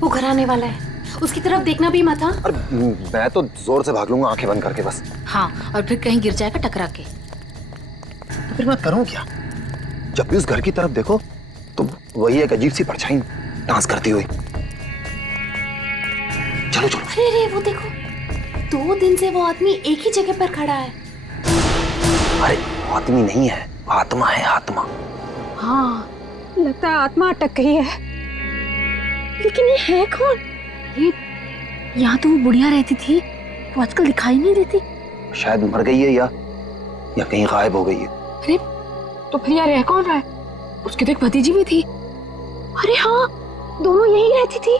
वो घर आने वाला है, उसकी तरफ देखना भी मत। हाँ, अरे मैं तो जोर से भाग लूंगा आंखें बंद करके बस। हाँ, और फिर कहीं गिर जाएगा टकरा के। तो फिर मैं करूं क्या? जब भी उस घर की तरफ देखो तो वही एक अजीब सी परछाई डांस करती हुई। चलो चलो। अरे रे, वो देखो, 2 दिन से वो आदमी एक ही जगह पर खड़ा है। अरे आदमी नहीं है, आत्मा है, आत्मा। हाँ, लगता है आत्मा अटक गई है। लेकिन ये है कौन? ये यहाँ तो वो बुढ़िया रहती थी, वो आजकल दिखाई नहीं देती। शायद मर गई है या कहीं गायब हो गई है। अरे तो फिर यार रह कौन रहा है? उसकी तो एक भतीजी भी थी। अरे हाँ, दोनों यही रहती थी।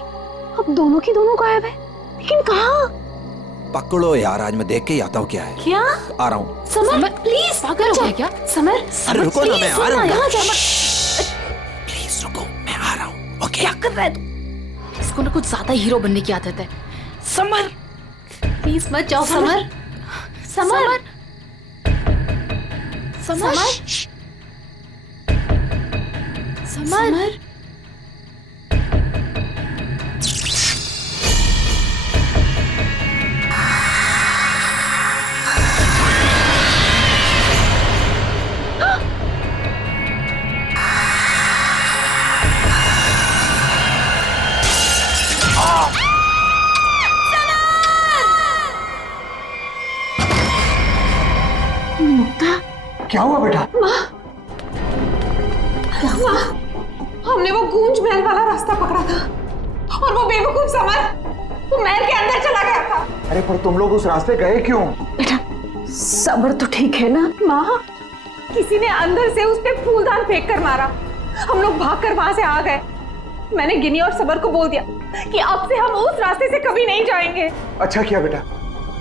अब दोनों की दोनों गायब है, लेकिन कहाँ? पकड़ो यार, आज मैं देख के ही आता हूँ क्या है। क्या? आ रहा हूँ। समर प्लीज, पागल हो गया क्या? समर, अरे रुको ना, मैं आ रहा हूँ। यहाँ जा। प्लीज रुको, मैं आ रहा हूँ। ओके। क्या कर रहा है तू? इसको ना कुछ ज्यादा हीरो बनने की आदत है। समर प्लीज मत जाओ। Summer, summer, summer, summer. क्या हुआ बेटा? हमने वो गूंज महल वाला रास्ता पकड़ा था और वो बेवकूफ समर वो महल के अंदर चला गया था। अरे पर तुम लोग उस रास्ते गए क्यों? बेटा सबर तो ठीक है ना? माँ, किसी ने अंदर से उस पे फूलदान फेंक कर मारा। हम लोग भागकर वहां से आ गए। मैंने गिनी और सबर को बोल दिया कि अब से हम उस रास्ते से कभी नहीं जाएंगे। अच्छा किया बेटा,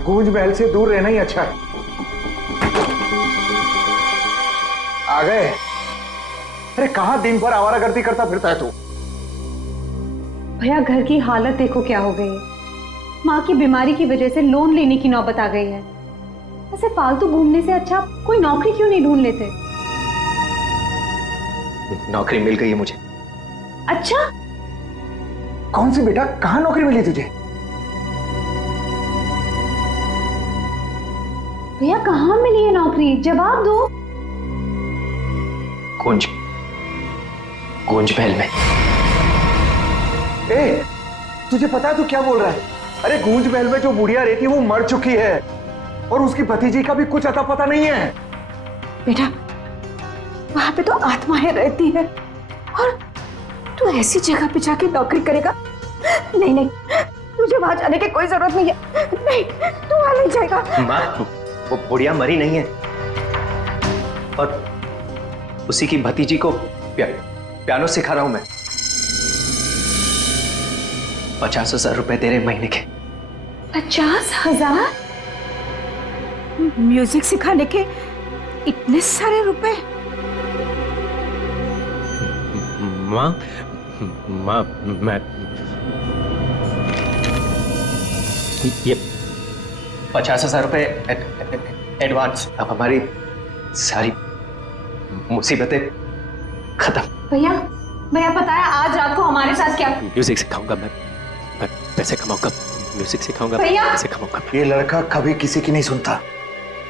गूंज महल से दूर रहना ही अच्छा है। आ गए? अरे कहाँ दिन भर आवारागर्दी करता फिरता है तू? भैया घर की हालत देखो क्या हो गई है। माँ की बीमारी की वजह से लोन लेने की नौबत आ गई है। ऐसे फालतू घूमने से अच्छा कोई नौकरी क्यों नहीं ढूंढ लेते? नौकरी मिल गई है मुझे। अच्छा, कौन सी बेटा? कहाँ नौकरी मिली तुझे? भैया कहाँ मिली है नौकरी? जवाब दो। गूंज महल में। ए, तुझे पता है तू क्या बोल रहा है? अरे गूंज महल में जो बुढ़िया रहती है वो मर चुकी है और उसकी भतीजी का भी कुछ अता पता नहीं है। बेटा वहां पे तो आत्माएं रहती है और तू ऐसी जगह पे जाके नौकरी करेगा? नहीं नहीं, तुझे वहां जाने की कोई जरूरत नहीं है। नहीं, तू वहां नहीं जाएगा। माँ, वो बुढ़िया मरी नहीं है और उसी की भतीजी को पियानो सिखा रहा हूं मैं। 50,000 रुपए दे रहे महीने के। 50,000? म्यूजिक सिखाने के इतने सारे रुपए? माँ, मैं ये 50,000 रुपए एडवांस। अब हमारी सारी मुसीबतें खत्म। भैया पता है आज रात को हमारे साथ क्या? म्यूजिक सिखाऊंगा मैं पैसे कमाऊंगा। म्यूजिक सिखाऊंगा, पैसे कमाऊंगा। ये लड़का कभी किसी की नहीं सुनता,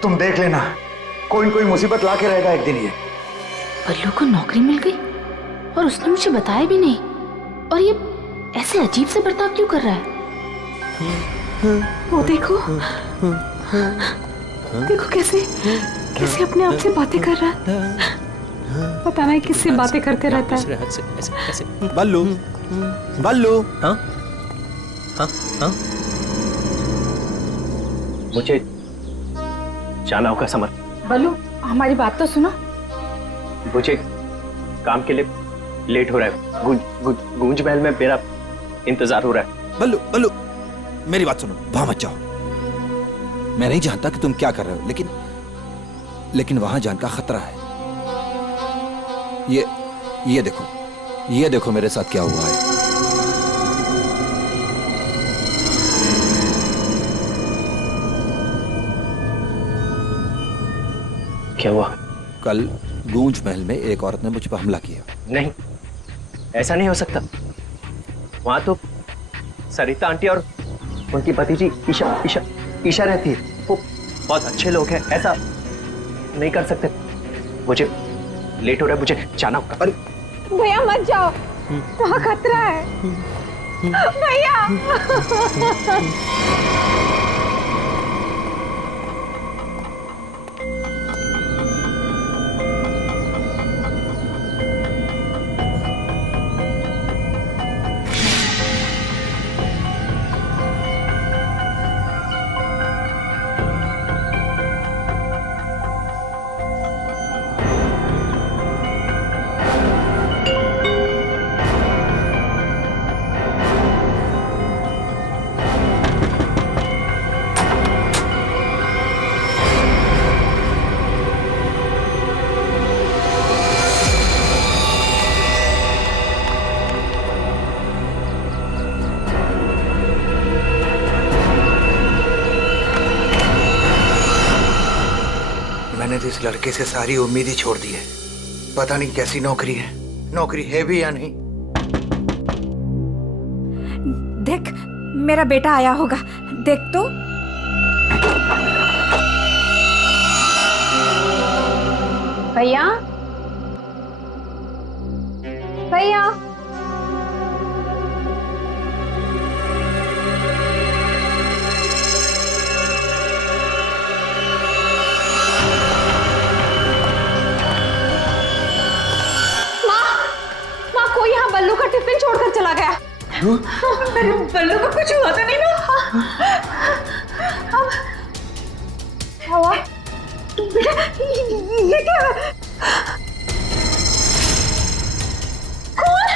तुम देख लेना। कोई कोई मुसीबत ला के रहेगा एक दिन ये। बल्लू को नौकरी मिल गई और उसने मुझे बताया भी नहीं। और ये ऐसे अजीब से बर्ताव क्यों कर रहा है? वो देखो देखो कैसे अपने आप से बातें कर रहा है। पता नहीं किससे बातें करते रहता है। ऐसे बल्लू, बल्लू। हाँ हाँ हाँ, मुझे जाना होगा समर। बल्लू हमारी बात तो सुनो। मुझे काम के लिए लेट हो रहा है। गूंज महल में मेरा इंतजार हो रहा है। बल्लू बल्लू, मेरी बात सुनो, वहां मत जाओ। मैं नहीं जानता कि तुम क्या कर रहे हो, लेकिन वहां जाने का खतरा है। ये देखो मेरे साथ क्या हुआ है। क्या हुआ? कल गूंज महल में एक औरत ने मुझ पर हमला किया। नहीं, ऐसा नहीं हो सकता। वहां तो सरिता आंटी और उनकी भतीजी ईशा ईशा ईशा रहती है। वो बहुत अच्छे लोग हैं, ऐसा नहीं कर सकते। मुझे लेट हो रहा है, मुझे जाना होगा। अरे भैया मत जाओ, वहाँ खतरा है भैया। मैंने तो इस लड़के से सारी उम्मीद ही छोड़ दी है। पता नहीं कैसी नौकरी है, नौकरी है भी या नहीं। देख, मेरा बेटा आया होगा, देख तो। भैया भैया कोई यहाँ बल्लू का टिफिन छोड़कर चला गया। मेरे बल्लू को कुछ हुआ तो नहीं ना? क्या हुआ? ये क्या है? कौन?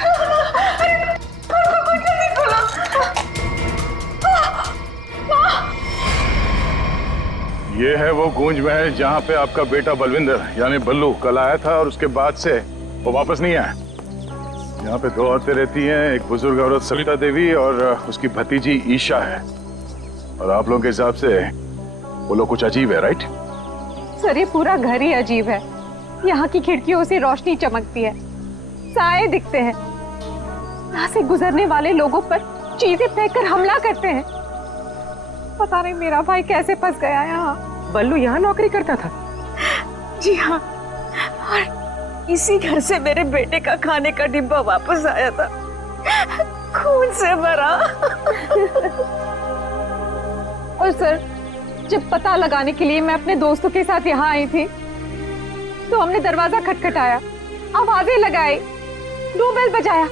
अरे कौन जल्दी खोलो। ये है वो गूंज महल जहाँ पे आपका बेटा बलविंदर यानी बल्लू कल आया था और उसके बाद से वो वापस नहीं आया। यहाँ पे 2 औरतें रहती हैं, एक बुजुर्ग औरत सरिता देवी और उसकी भतीजी ईशा है। और आप लोगों के हिसाब से वो लोग कुछ अजीब है, राइट? सर, ये पूरा घर ही अजीब है। यहाँ की खिड़कियों से रोशनी चमकती है, साए दिखते हैं, यहाँ से गुजरने वाले लोगों पर चीजें फेंककर हमला करते हैं। पता नहीं मेरा भाई कैसे फंस गया यहाँ। बल्लू यहाँ नौकरी करता था? जी हाँ, और इसी घर से मेरे बेटे का खाने का डिब्बा वापस आया था, खून से भरा। और सर, जब पता लगाने के लिए मैं अपने दोस्तों के साथ यहाँ आई थी तो हमने दरवाजा खटखटाया, आवाजें लगाई, डोरबेल बजाया,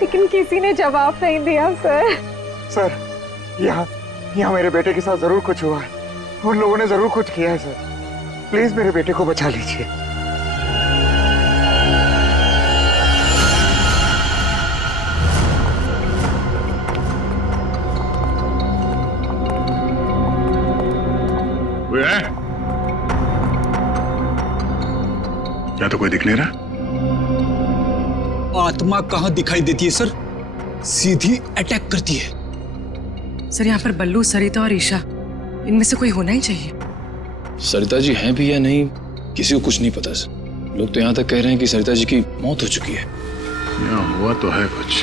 लेकिन किसी ने जवाब नहीं दिया। सर, यहाँ मेरे बेटे के साथ जरूर कुछ हुआ है। उन लोगों ने जरूर कुछ किया है सर। प्लीज मेरे बेटे को बचा लीजिए। क्या तो कोई दिख नहीं रहा? आत्मा कहाँ दिखाई देती है सर, सीधी अटैक करती है। सर, यहाँ पर बल्लू, सरिता और ईशा, इनमें से कोई होना ही चाहिए। सरिता जी हैं भी या नहीं किसी को कुछ नहीं पता सर। लोग तो यहाँ तक कह रहे हैं कि सरिता जी की मौत हो चुकी है। यहाँ हुआ तो है कुछ।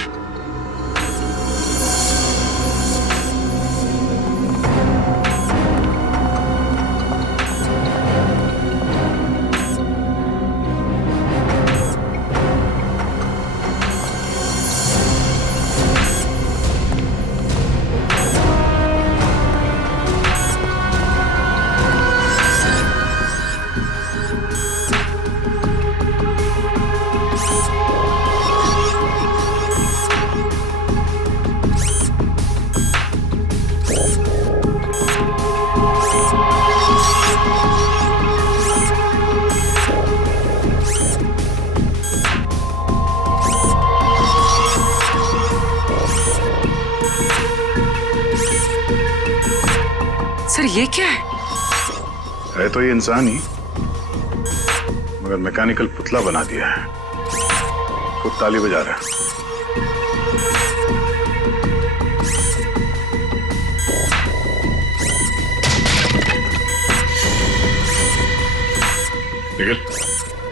सर, ये क्या है तो ये इंसान ही, मगर मैकेनिकल पुतला बना दिया है। खुद ताली बजा रहा है। निखिल,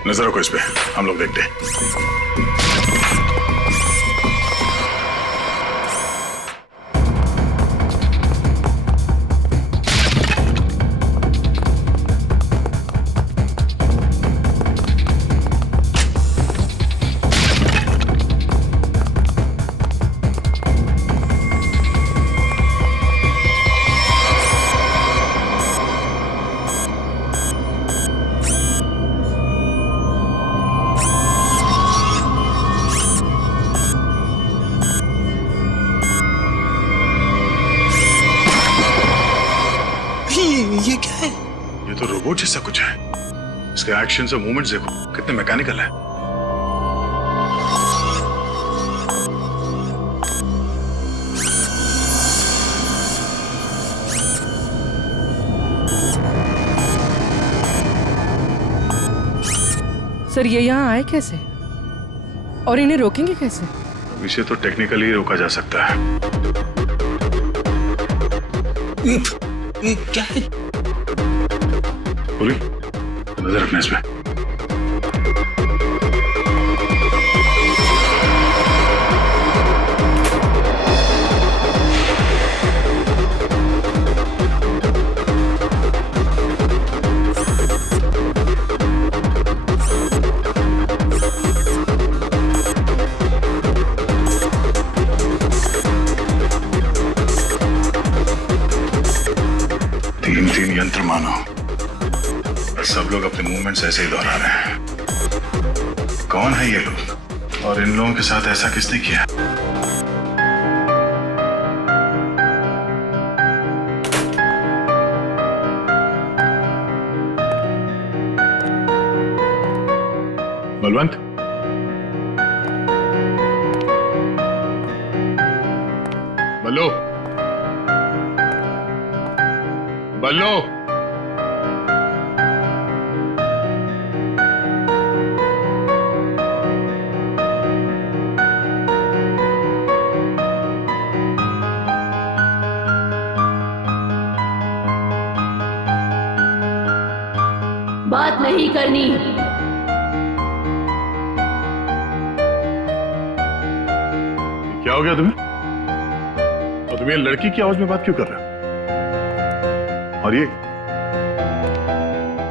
नजर रखो इस पे, हम लोग देखते हैं। रोबोट जैसा कुछ है। इसके एक्शंस और मूवमेंट्स देखो कितने मैकेनिकल है। सर ये यहाँ आए कैसे और इन्हें रोकेंगे कैसे? अब इसे तो टेक्निकली रोका जा सकता है। ये क्या है? बोली नजर रखना इस पे। तीन यंत्र मानो, सब लोग अपने मूवमेंट्स ऐसे ही दोहरा रहे हैं। कौन है ये लोग और इन लोगों के साथ ऐसा किसने किया? बलवंत, बल्लू, बल्लू, बात नहीं करनी। क्या हो गया तुम्हें? और तुम ये लड़की की आवाज में बात क्यों कर रहे हो? और ये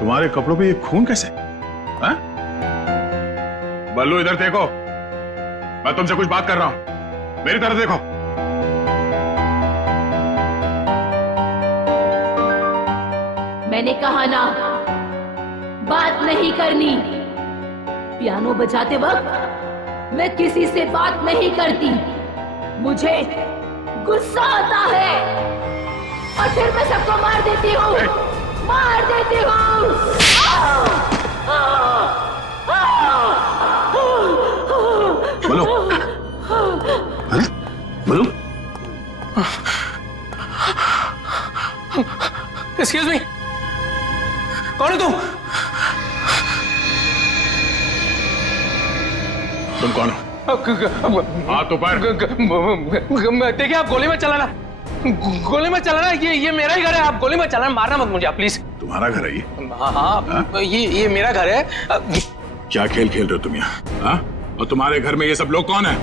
तुम्हारे कपड़ों पे ये खून कैसे? हाँ? बल्लू इधर देखो, मैं तुमसे कुछ बात कर रहा हूं, मेरी तरफ देखो। मैंने कहा ना, बात नहीं करनी। पियानो बजाते वक्त मैं किसी से बात नहीं करती, मुझे गुस्सा आता है और फिर मैं सबको मार देती हूँ, मार देती हूँ। बोलो, बोलो। एक्सक्यूज मी, कौन है तुम? तुम कौन हो? हाथ ऊपर। देखिए आप गोली मत चलाना, गोली मत चलाना। ये मेरा ही घर है, आप गोली मत चलाना, मारना मत मुझे आप प्लीज। तुम्हारा घर है ये? हाँ, ये मेरा घर है। क्या खेल खेल रहे हो तुम यहाँ? हाँ? और तुम्हारे घर में ये सब लोग कौन है?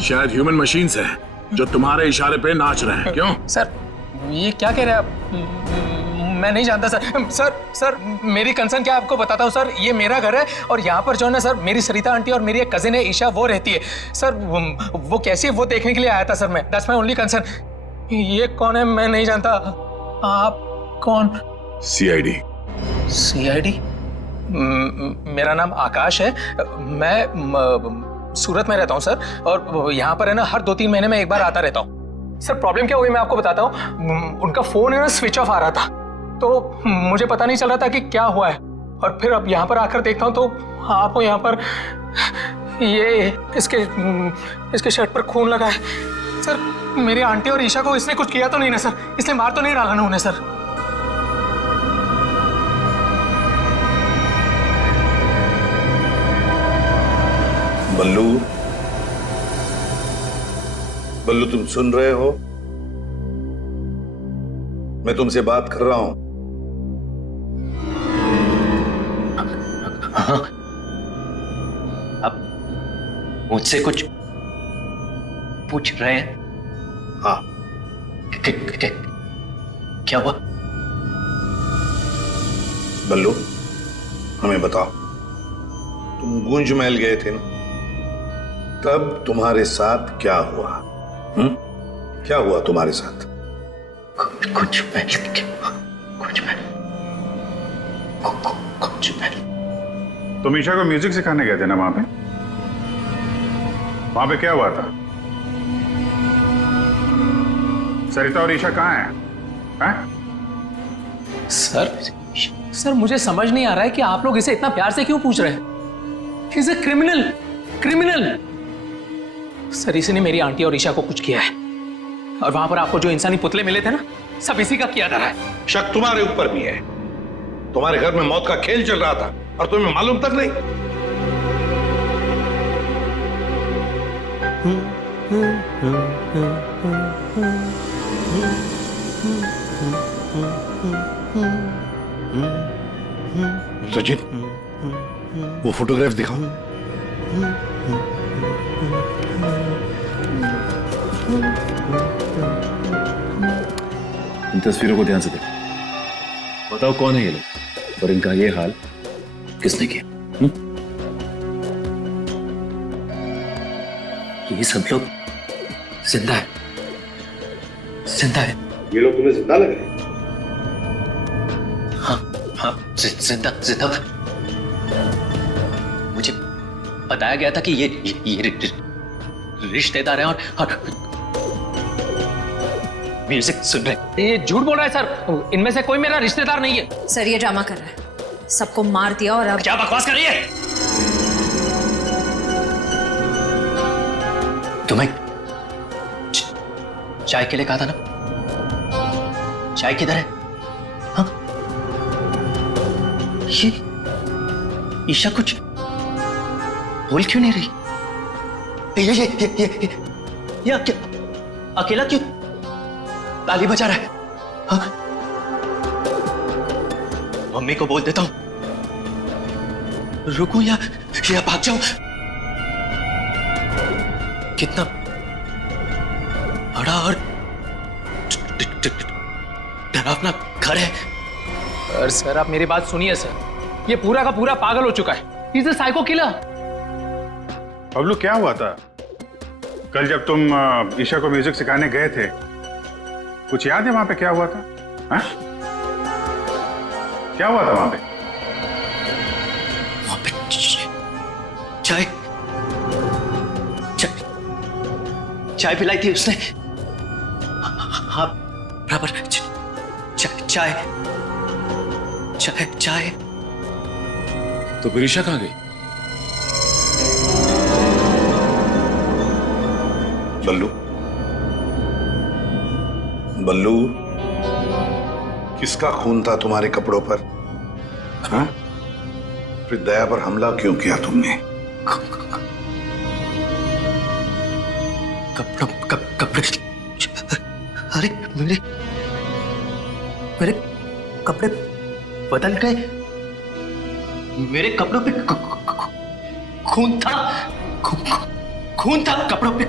शायद ह्यूमन मशीन्स हैं जो तुम्हारे इशारे पे नाच रहे हैं। क्यों? सर ये क्या कह रहे हैं आप? मैं नहीं जानता सर मेरी कंसर्न क्या आपको बताता हूँ सर। ये मेरा घर है और यहाँ पर जो है ना सर, मेरी सरिता आंटी और मेरी एक कजिन है ईशा, वो रहती है सर। वो कैसी है वो देखने के लिए आया था सर मैं। That's my only concern. ये कौन है मैं नहीं जानता। आप कौन? सीआईडी। सीआईडी? मेरा नाम आकाश है, मैं सूरत में रहता हूँ सर, और यहाँ पर है ना हर 2-3 महीने में एक बार आता रहता हूँ सर। प्रॉब्लम क्या हुई मैं आपको बताता हूँ। उनका फोन है ना स्विच ऑफ आ रहा था, तो मुझे पता नहीं चल रहा था कि क्या हुआ है। और फिर अब यहाँ पर आकर देखता हूँ तो आपको यहाँ पर ये इसके शर्ट पर खून लगा है सर। मेरी आंटी और ईशा को इसने कुछ किया तो नहीं ना सर? इसने मार तो नहीं डाला ना उन्हें सर? बल्लू, बल्लू तुम सुन रहे हो? मैं तुमसे बात कर रहा हूं। हाँ, आप मुझसे कुछ पूछ रहे हैं? हाँ। क्या हुआ? बल्लू हमें बताओ, तुम गूंज महल गए थे ना, तब तुम्हारे साथ क्या हुआ? क्या हुआ तुम्हारे साथ? कुछ महल। तुम ईशा को म्यूजिक सिखाने गए थे ना वहां पे? वहां पे क्या हुआ था? सरिता और ईशा कहाँ हैं? सर सर मुझे समझ नहीं आ रहा है कि आप लोग इसे इतना प्यार से क्यों पूछ रहे हैं। He's a criminal, criminal। Sir इसी ने मेरी आंटी और ईशा को कुछ किया है, और वहां पर आपको जो इंसानी पुतले मिले थे ना, सब इसी का किया जा रहा है। शक तुम्हारे ऊपर भी है। तुम्हारे घर में मौत का खेल चल रहा था और तुम्हें मालूम तक नहीं। सचिन, वो फोटोग्राफ दिखाओ। इन तस्वीरों को ध्यान से देखो, बताओ कौन है ये लोग और इनका ये हाल किसने किया? ये सब लोग जिंदा है, जिंदा है। ये लोग तुम्हें जिंदा लग रहे हैं? हाँ, जिंदा जिंदा। मुझे बताया गया था कि ये रिश्तेदार हैं और म्यूजिक सुन रहे। ये झूठ बोल रहा है सर, इनमें से कोई मेरा रिश्तेदार नहीं है। सर ये ड्रामा कर रहा है, सबको मार दिया और अब क्या बकवास कर रही है? तुम्हें चाय के लिए कहा था ना, चाय किधर है? हाँ? ये ईशा कुछ बोल क्यों नहीं रही? ये अकेला क्यों ताली बजा रहा है? हाँ? मम्मी को बोल देता हूं, रुकूं या भाग जाऊं? कितना बड़ा और डरावना घर है। सर आप मेरी बात सुनिए सर, ये पूरा का पूरा पागल हो चुका है। He's a psycho killer। Bablu क्या हुआ था कल जब तुम ईशा को म्यूजिक सिखाने गए थे? कुछ याद है वहां पे क्या हुआ था? हा? क्या हुआ था वहां पे? वहां पे चाय चाय पिलाई थी उसने। हाँ बराबर, चाय चाय चाय। तो फिर ईशा कहाँ गई? बल्लू, बल्लू, किसका खून था तुम्हारे कपड़ों पर? हाँ? फिर दया पर हमला क्यों किया तुमने? कपड़े, अरे मेरे कपड़े बदल गए। मेरे कपड़ों पे खून था, खून था कपड़ों पे।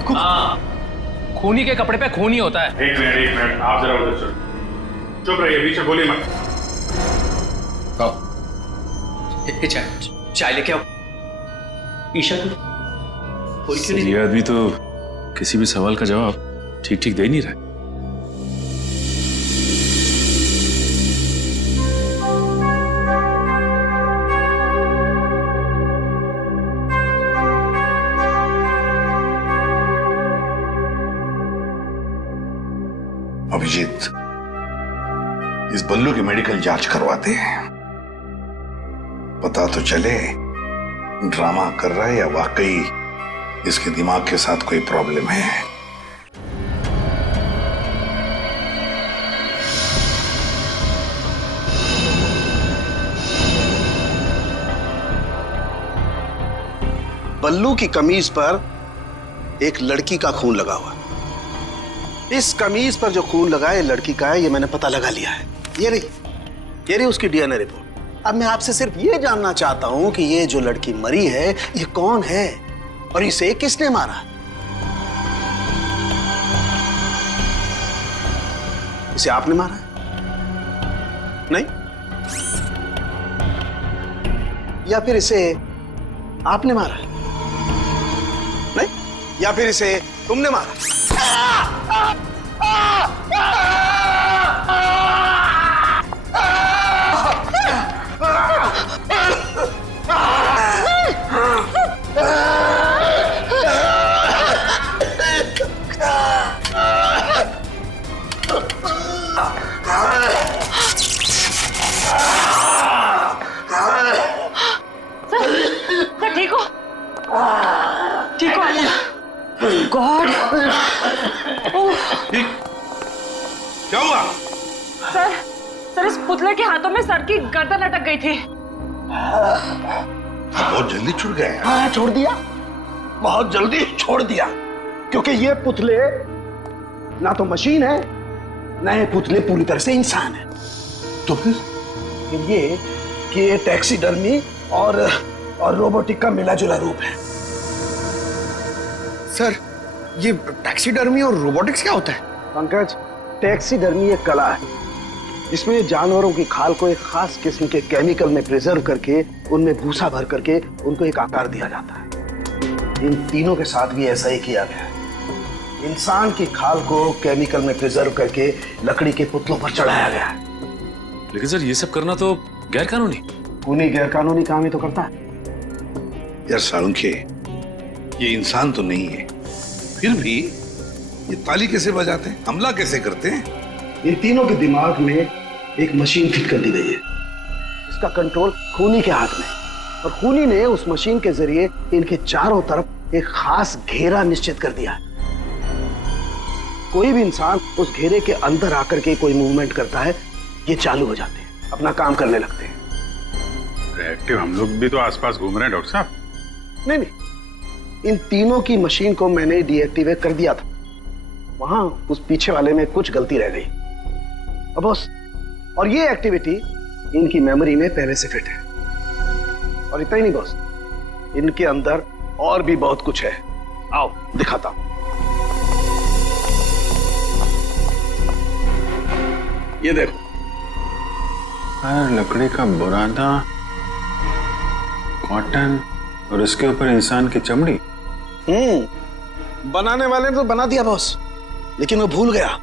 खूनी के कपड़े पे खून ही होता है। एक मिनट, आप जरा उधर चलो। चुप रहिए, बीच में बोलिए मत। चाय लेके आओ। ईशा को ये आदमी तो किसी भी सवाल का जवाब ठीक ठीक दे नहीं रहा। अभिजीत, इस बल्लू की मेडिकल जांच करवाते हैं, पता तो चले ड्रामा कर रहा है या वाकई इसके दिमाग के साथ कोई प्रॉब्लम है। बल्लू की कमीज पर एक लड़की का खून लगा हुआ। इस कमीज पर जो खून लगा है लड़की का है, ये मैंने पता लगा लिया है। ये रही उसकी डीएनए रिपोर्ट। अब मैं आपसे सिर्फ ये जानना चाहता हूं कि ये जो लड़की मरी है ये कौन है और इसे किसने मारा? इसे आपने मारा है? नहीं? या फिर इसे आपने मारा है? नहीं? या फिर इसे तुमने मारा? बैचलर के हाथों में सर की गर्दन अटक गई थी। बहुत जल्दी छूट गए। हाँ, छोड़ दिया, बहुत जल्दी छोड़ दिया, क्योंकि ये पुतले ना तो मशीन है, ना ये पुतले पूरी तरह से इंसान है। तो फिर ये कि ये टैक्सीडर्मी और रोबोटिक का मिला जुला रूप है। सर, ये टैक्सीडर्मी और रोबोटिक्स क्या होता है? पंकज, टैक्सीडर्मी एक कला है जिसमें जानवरों की खाल को एक खास किस्म के केमिकल में प्रिजर्व करके उनमें भूसा भर करके उनको एक आकार दिया जाता है। इन तीनों के साथ भी ऐसा ही किया गया है। इंसान की खाल को केमिकल में प्रिजर्व करके लकड़ी के पुतलों पर चढ़ाया गया है। लेकिन सर, ये सब करना तो गैर कानूनी। उन्हीं गैर कानूनी काम ही तो करता है। यार सालुंखे, ये इंसान तो नहीं है, फिर भी ये ताली कैसे बजाते हैं, हमला कैसे करते हैं? इन तीनों के दिमाग में एक मशीन फिट कर दी गई है। इसका कंट्रोल खूनी के हाथ में, और खूनी ने उस मशीन के जरिए इनके चारों तरफ एक खास घेरा निश्चित कर दिया है। कोई भी इंसान उस घेरे के अंदर आकर के कोई मूवमेंट करता है, ये चालू हो जाते हैं, अपना काम करने लगते हैं। एक्टिव हम लोग भी तो आसपास घूम रहे हैं डॉक्टर साहब। नहीं, इन तीनों की मशीन को मैंने डीएक्टिवेट कर दिया था। वहां उस पीछे वाले में कुछ गलती रह गई बॉस, और ये एक्टिविटी इनकी मेमोरी में पहले से फिट है। और इतना ही नहीं बॉस, इनके अंदर और भी बहुत कुछ है। आओ दिखाता हूं। ये देखो, लकड़ी का बुरादा, कॉटन, और इसके ऊपर इंसान की चमड़ी। बनाने वाले ने तो बना दिया बॉस, लेकिन वो भूल गया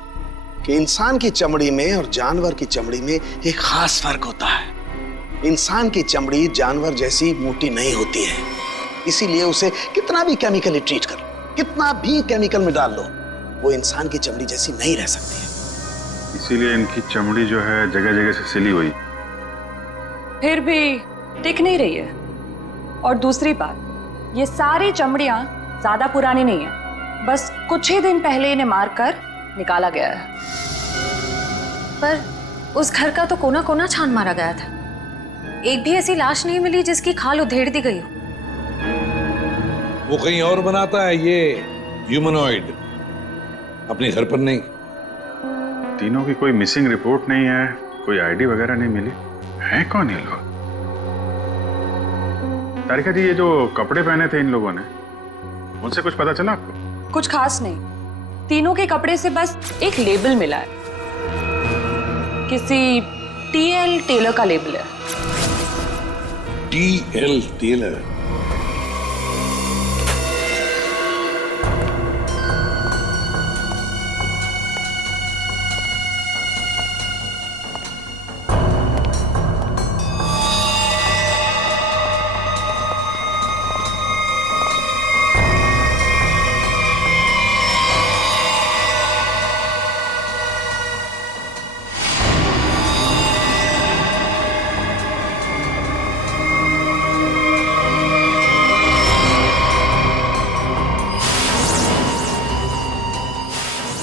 कि इंसान की चमड़ी में और जानवर की चमड़ी में एक खास फर्क होता है। इंसान की चमड़ी जानवर जैसी मोटी नहीं होती है, इसीलिए उसे कितना भी केमिकली ट्रीट कर लो, कितना भी केमिकल में डाल लो, वो इंसान की चमड़ी जैसी नहीं रह सकती है। इसीलिए इनकी चमड़ी जो है जगह जगह से सिली हुई। फिर भी टिक नहीं रही है। और दूसरी बात, ये सारी चमड़ियां ज्यादा पुरानी नहीं है, बस कुछ ही दिन पहले इन्हें मारकर निकाला गया है। पर उस घर का तो कोना कोना छान मारा गया था, एक भी ऐसी लाश नहीं मिली जिसकी खाल उधेड़ दी गई हो। वो कहीं और बनाता है ये ह्यूमनॉइड, अपने घर पर नहीं। तीनों की कोई मिसिंग रिपोर्ट नहीं है, कोई आईडी वगैरह नहीं मिली। है कौन ये लोग? तारिका जी, ये जो कपड़े पहने थे इन लोगों ने, उनसे कुछ पता चला आपको? कुछ खास नहीं, तीनों के कपड़े से बस एक लेबल मिला है, किसी टीएल टेलर का लेबल है। TL tailor?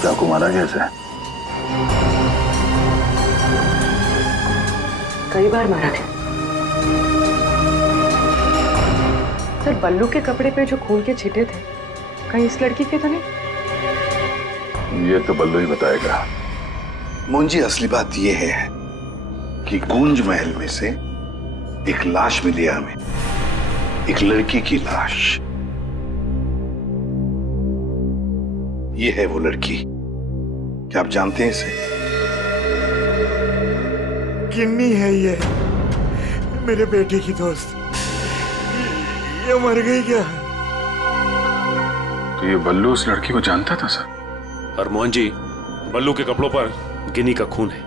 चाकू मारा कैसे? कई बार मारा गया। सर, बल्लू के कपड़े पे जो खून के छींटे थे, कहीं इस लड़की के तो नहीं? ये तो बल्लू ही बताएगा। मुंजी, असली बात यह है कि गूंज महल में से एक लाश मिली है हमें, एक लड़की की लाश। ये है वो लड़की। क्या आप जानते हैं इसे? किन्नी है ये, मेरे बेटे की दोस्त। ये मर गई क्या? तो ये बल्लू उस लड़की को जानता था सर? और मोहन जी, बल्लू के कपड़ों पर गिनी का खून है।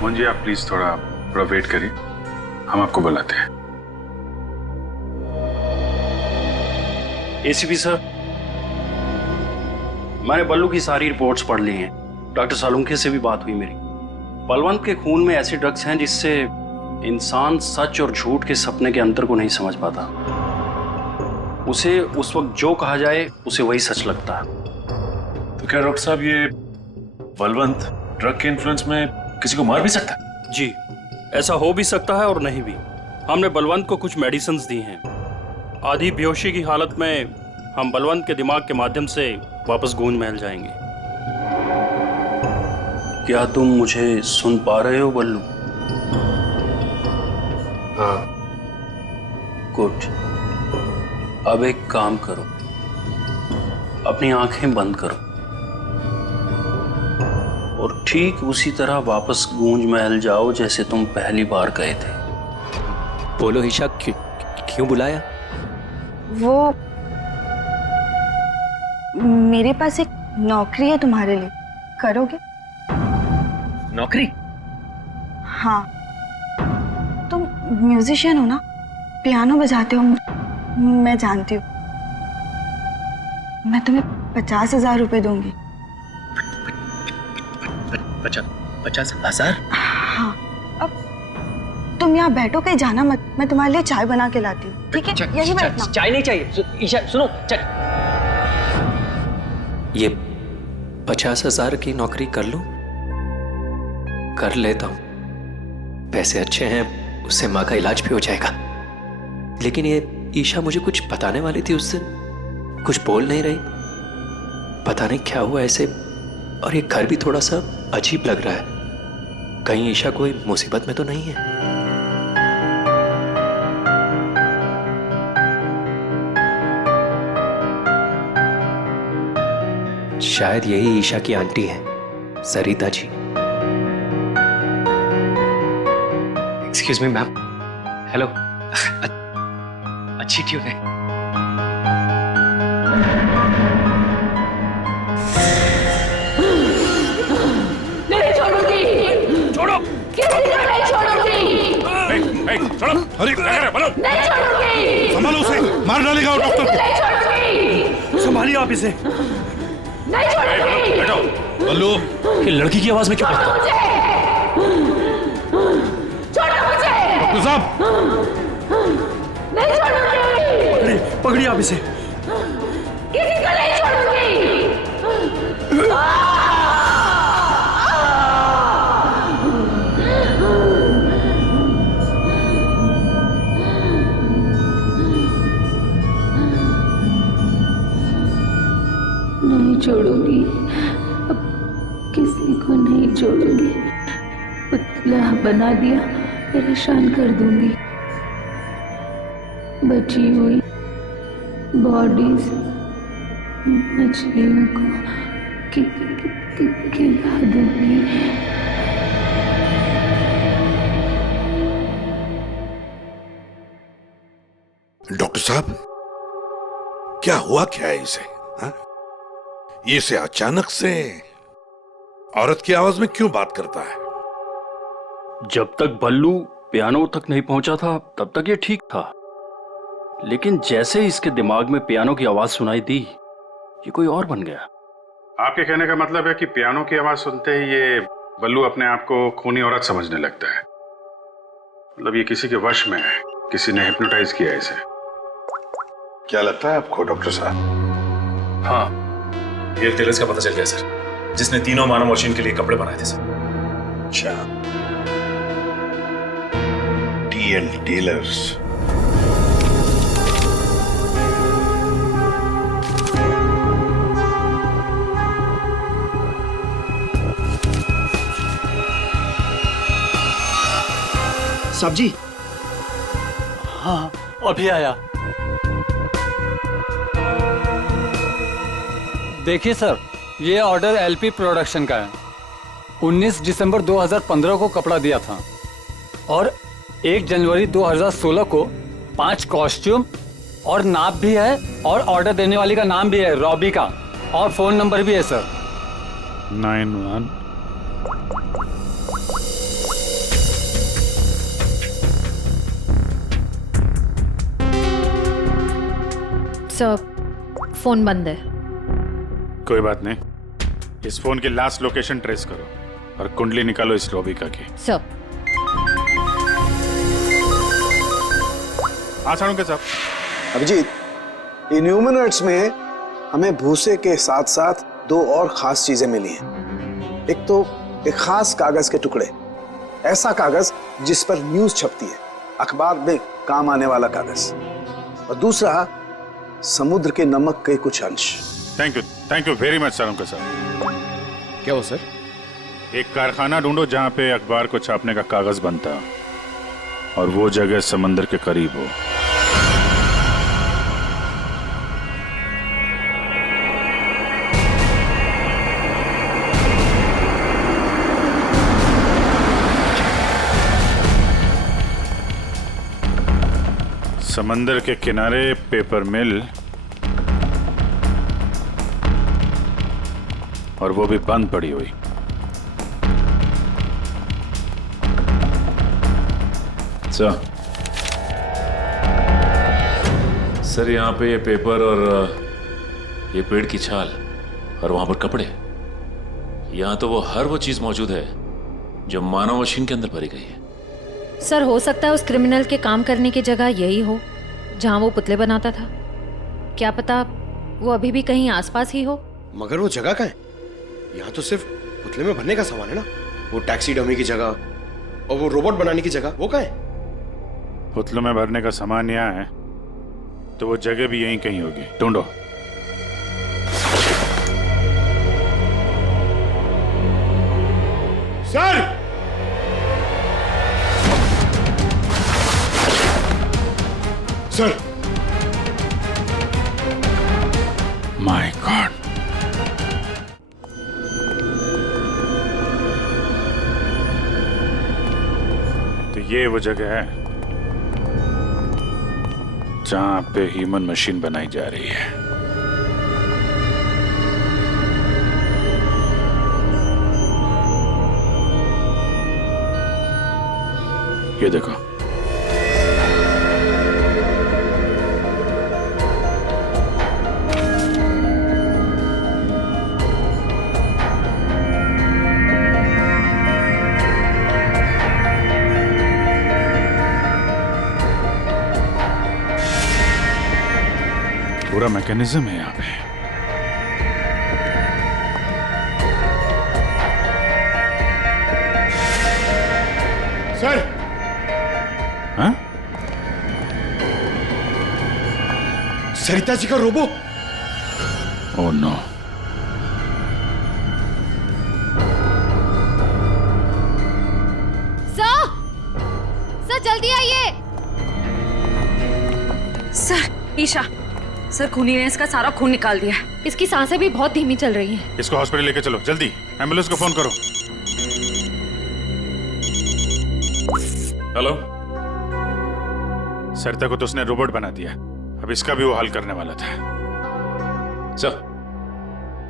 मोहन जी, आप प्लीज थोड़ा वेट करिए, हम आपको बुलाते हैं। एसीपी सर, मैंने बल्लू की सारी रिपोर्ट्स पढ़ ली हैं। डॉक्टर सालुंखे से भी बात हुई मेरी। बलवंत के खून में ऐसे ड्रग्स हैं जिससे इंसान सच और झूठ के सपने के अंतर को नहीं समझ पाता। उसे उस वक्त जो कहा जाए उसे वही सच लगता है। तो क्या डॉक्टर साहब, ये बलवंत ड्रग के इन्फ्लुएंस में किसी को मार भी सकता है? जी, ऐसा हो भी सकता है और नहीं भी। हमने बलवंत को कुछ मेडिसिन्स दी हैं। आधी बेहोशी की हालत में हम बलवंत के दिमाग के माध्यम से वापस गूंज महल जाएंगे। क्या तुम मुझे सुन पा रहे हो बल्लू? हाँ। गुड। अब एक काम करो, अपनी आंखें बंद करो और ठीक उसी तरह वापस गूंज महल जाओ जैसे तुम पहली बार गए थे। बोलो ईशा, क्यों बुलाया? वो मेरे पास एक नौकरी है तुम्हारे लिए, करोगे? नौकरी? हाँ, तुम म्यूजिशियन हो ना, पियानो बजाते हो, मैं जानती हूँ। मैं तुम्हें 50,000 रुपए दूंगी। 50,000? हाँ, अब तुम यहाँ बैठो, कहीं जाना मत, मैं तुम्हारे लिए चाय बना के लाती हूँ, ठीक है? यही बैठना। चाय नहीं चाहिए ईशा, सुनो। ये 50,000 की नौकरी कर लूं? कर लेता हूं, पैसे अच्छे हैं, उससे माँ का इलाज भी हो जाएगा। लेकिन ये ईशा मुझे कुछ बताने वाली थी उस दिन, कुछ बोल नहीं रही। पता नहीं क्या हुआ ऐसे, और ये घर भी थोड़ा सा अजीब लग रहा है। कहीं ईशा कोई मुसीबत में तो नहीं है? शायद यही ईशा की आंटी है, Sarita ji. Excuse me ma'am. Hello. अच्छी ट्यून है। नहीं छोड़ूंगी। छोड़ो। किसी को नहीं छोड़ूंगी। छोड़ो। अरे क्या कर रहे बोलो। नहीं छोड़ूंगी। संभालो उसे, मार डालेगा वो डॉक्टर को। नहीं छोड़ूंगी। संभालिए आप इसे। नहीं छोड़ूंगी। बैठो। बल्लू, ये लड़की की आवाज में क्यों? छोड़ो मुझे। डॉक्टर साहब, नहीं छोड़ूंगी। पकड़िए आप इसे। किसी को नहीं छोड़ूंगी। नहीं छोड़ूंगी, अब किसी को नहीं छोड़ूंगी। पुतला बना दिया, परेशान कर दूंगी। बची हुई बॉडीज मछलियों को खिला दूंगी। डॉक्टर साहब, क्या हुआ क्या है इसे? हाँ? ये से अचानक से औरत की आवाज में क्यों बात करता है? जब तक बल्लू पियानो तक नहीं पहुंचा था तब तक ये ठीक था, लेकिन जैसे ही इसके दिमाग में पियानो की आवाज सुनाई दी, ये कोई और बन गया। आपके कहने का मतलब है कि पियानो की आवाज सुनते ही ये बल्लू अपने आप को खूनी औरत समझने लगता है। मतलब ये किसी के वश में है, किसी ने हिप्नोटाइज किया है इसे। क्या लगता है आपको डॉक्टर साहब? हाँ, ये टेलर्स का पता चल गया सर, जिसने तीनों मानव मशीन के लिए कपड़े बनाए थे सर। अच्छा, टी.एल. टेलर्स। सब्जी? हाँ, अभी आया। देखिए सर, ये ऑर्डर एलपी प्रोडक्शन का है। 19 दिसंबर 2015 को कपड़ा दिया था और 1 जनवरी 2016 को 5 कॉस्ट्यूम और नाप भी है, और ऑर्डर देने वाली का नाम भी है, रॉबी का, और फोन नंबर भी है सर। 91 सर, फोन बंद है। कोई बात नहीं, इस फोन की लास्ट लोकेशन ट्रेस करो और कुंडली निकालो इस रॉबिका की। सर। हाँ साड़ू के साहब। अभिजीत, इन ह्यूमनॉइड्स में हमें भूसे के साथ साथ 2 और खास चीजें मिली हैं। एक तो एक खास कागज के टुकड़े ऐसा कागज जिस पर न्यूज छपती है, अखबार में काम आने वाला कागज। और दूसरा समुद्र के नमक के कुछ अंश। Thank you very much sir. Sir क्या हो सर? एक कारखाना ढूंढो जहां पे अखबार को छापने का कागज बनता और वो जगह समंदर के करीब हो। समंदर के किनारे पेपर मिल, और वो भी बंद पड़ी हुई। सर यहाँ पे ये पेपर और ये पेड़ की छाल और वहां पर कपड़े, यहाँ तो वो हर वो चीज मौजूद है जो मानव मशीन के अंदर भरी गई है। सर हो सकता है उस क्रिमिनल के काम करने की जगह यही हो जहां वो पुतले बनाता था। क्या पता वो अभी भी कहीं आसपास ही हो। मगर वो जगह कहाँ है? यहाँ तो सिर्फ पुतले में भरने का सामान है ना। वो टैक्सी डमी की जगह और वो रोबोट बनाने की जगह, वो कहाँ है? पुतलों में भरने का सामान यहाँ है तो वो जगह भी यहीं कहीं होगी। ढूंढो। सर! सर! My God. तो ये वो जगह है जहां पे ह्यूमन मशीन बनाई जा रही है। ये देखो, पूरा मैकेनिज्म है यहाँ पे। सर! हाँ? सरिता जी का रोबो। Oh no. सर जल्दी आइए। सर ईशा, सर खूनी ने इसका सारा खून निकाल दिया। इसकी सांसें भी बहुत धीमी चल रही हैं। इसको हॉस्पिटल लेके चलो जल्दी। एम्बुलेंस को फोन करो। हेलो। सरिता को तो उसने रोबोट बना दिया, अब इसका भी वो हल करने वाला था। सर,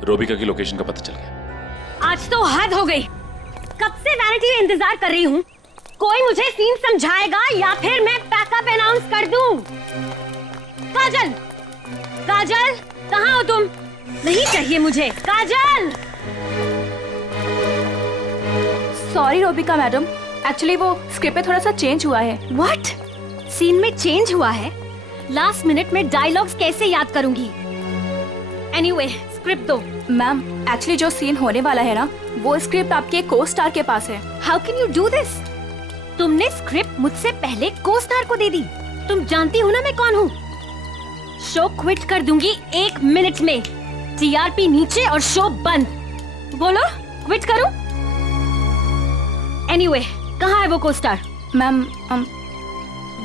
रोबिका की लोकेशन का पता चल गया। आज तो हद हो गई। कब से वैनिटी में इंतजार कर रही हूँ। कोई मुझे सीन समझाएगा या फिर मैं पैकअप अनाउंस कर दूं। काजल, काजल कहाँ हो तुम? नहीं चाहिए मुझे काजल। सॉरी रोबिका मैडम, एक्चुअली वो स्क्रिप्ट में थोड़ा सा चेंज हुआ है। व्हाट? सीन में चेंज हुआ है? लास्ट मिनट में डायलॉग्स कैसे याद करूंगी? एनीवे, स्क्रिप्ट दो। मैम, एक्चुअली जो सीन होने वाला है ना, वो स्क्रिप्ट आपके को स्टार के पास है। How can you do this? तुमने स्क्रिप्ट मुझसे पहले को स्टार को दे दी। तुम जानती हो ना मैं कौन हूँ। शो क्विट कर दूंगी 1 मिनट में। टीआरपी नीचे और शो बंद। बोलो क्विट करूं? एनीवे, कहाँ है वो को स्टार? मैम,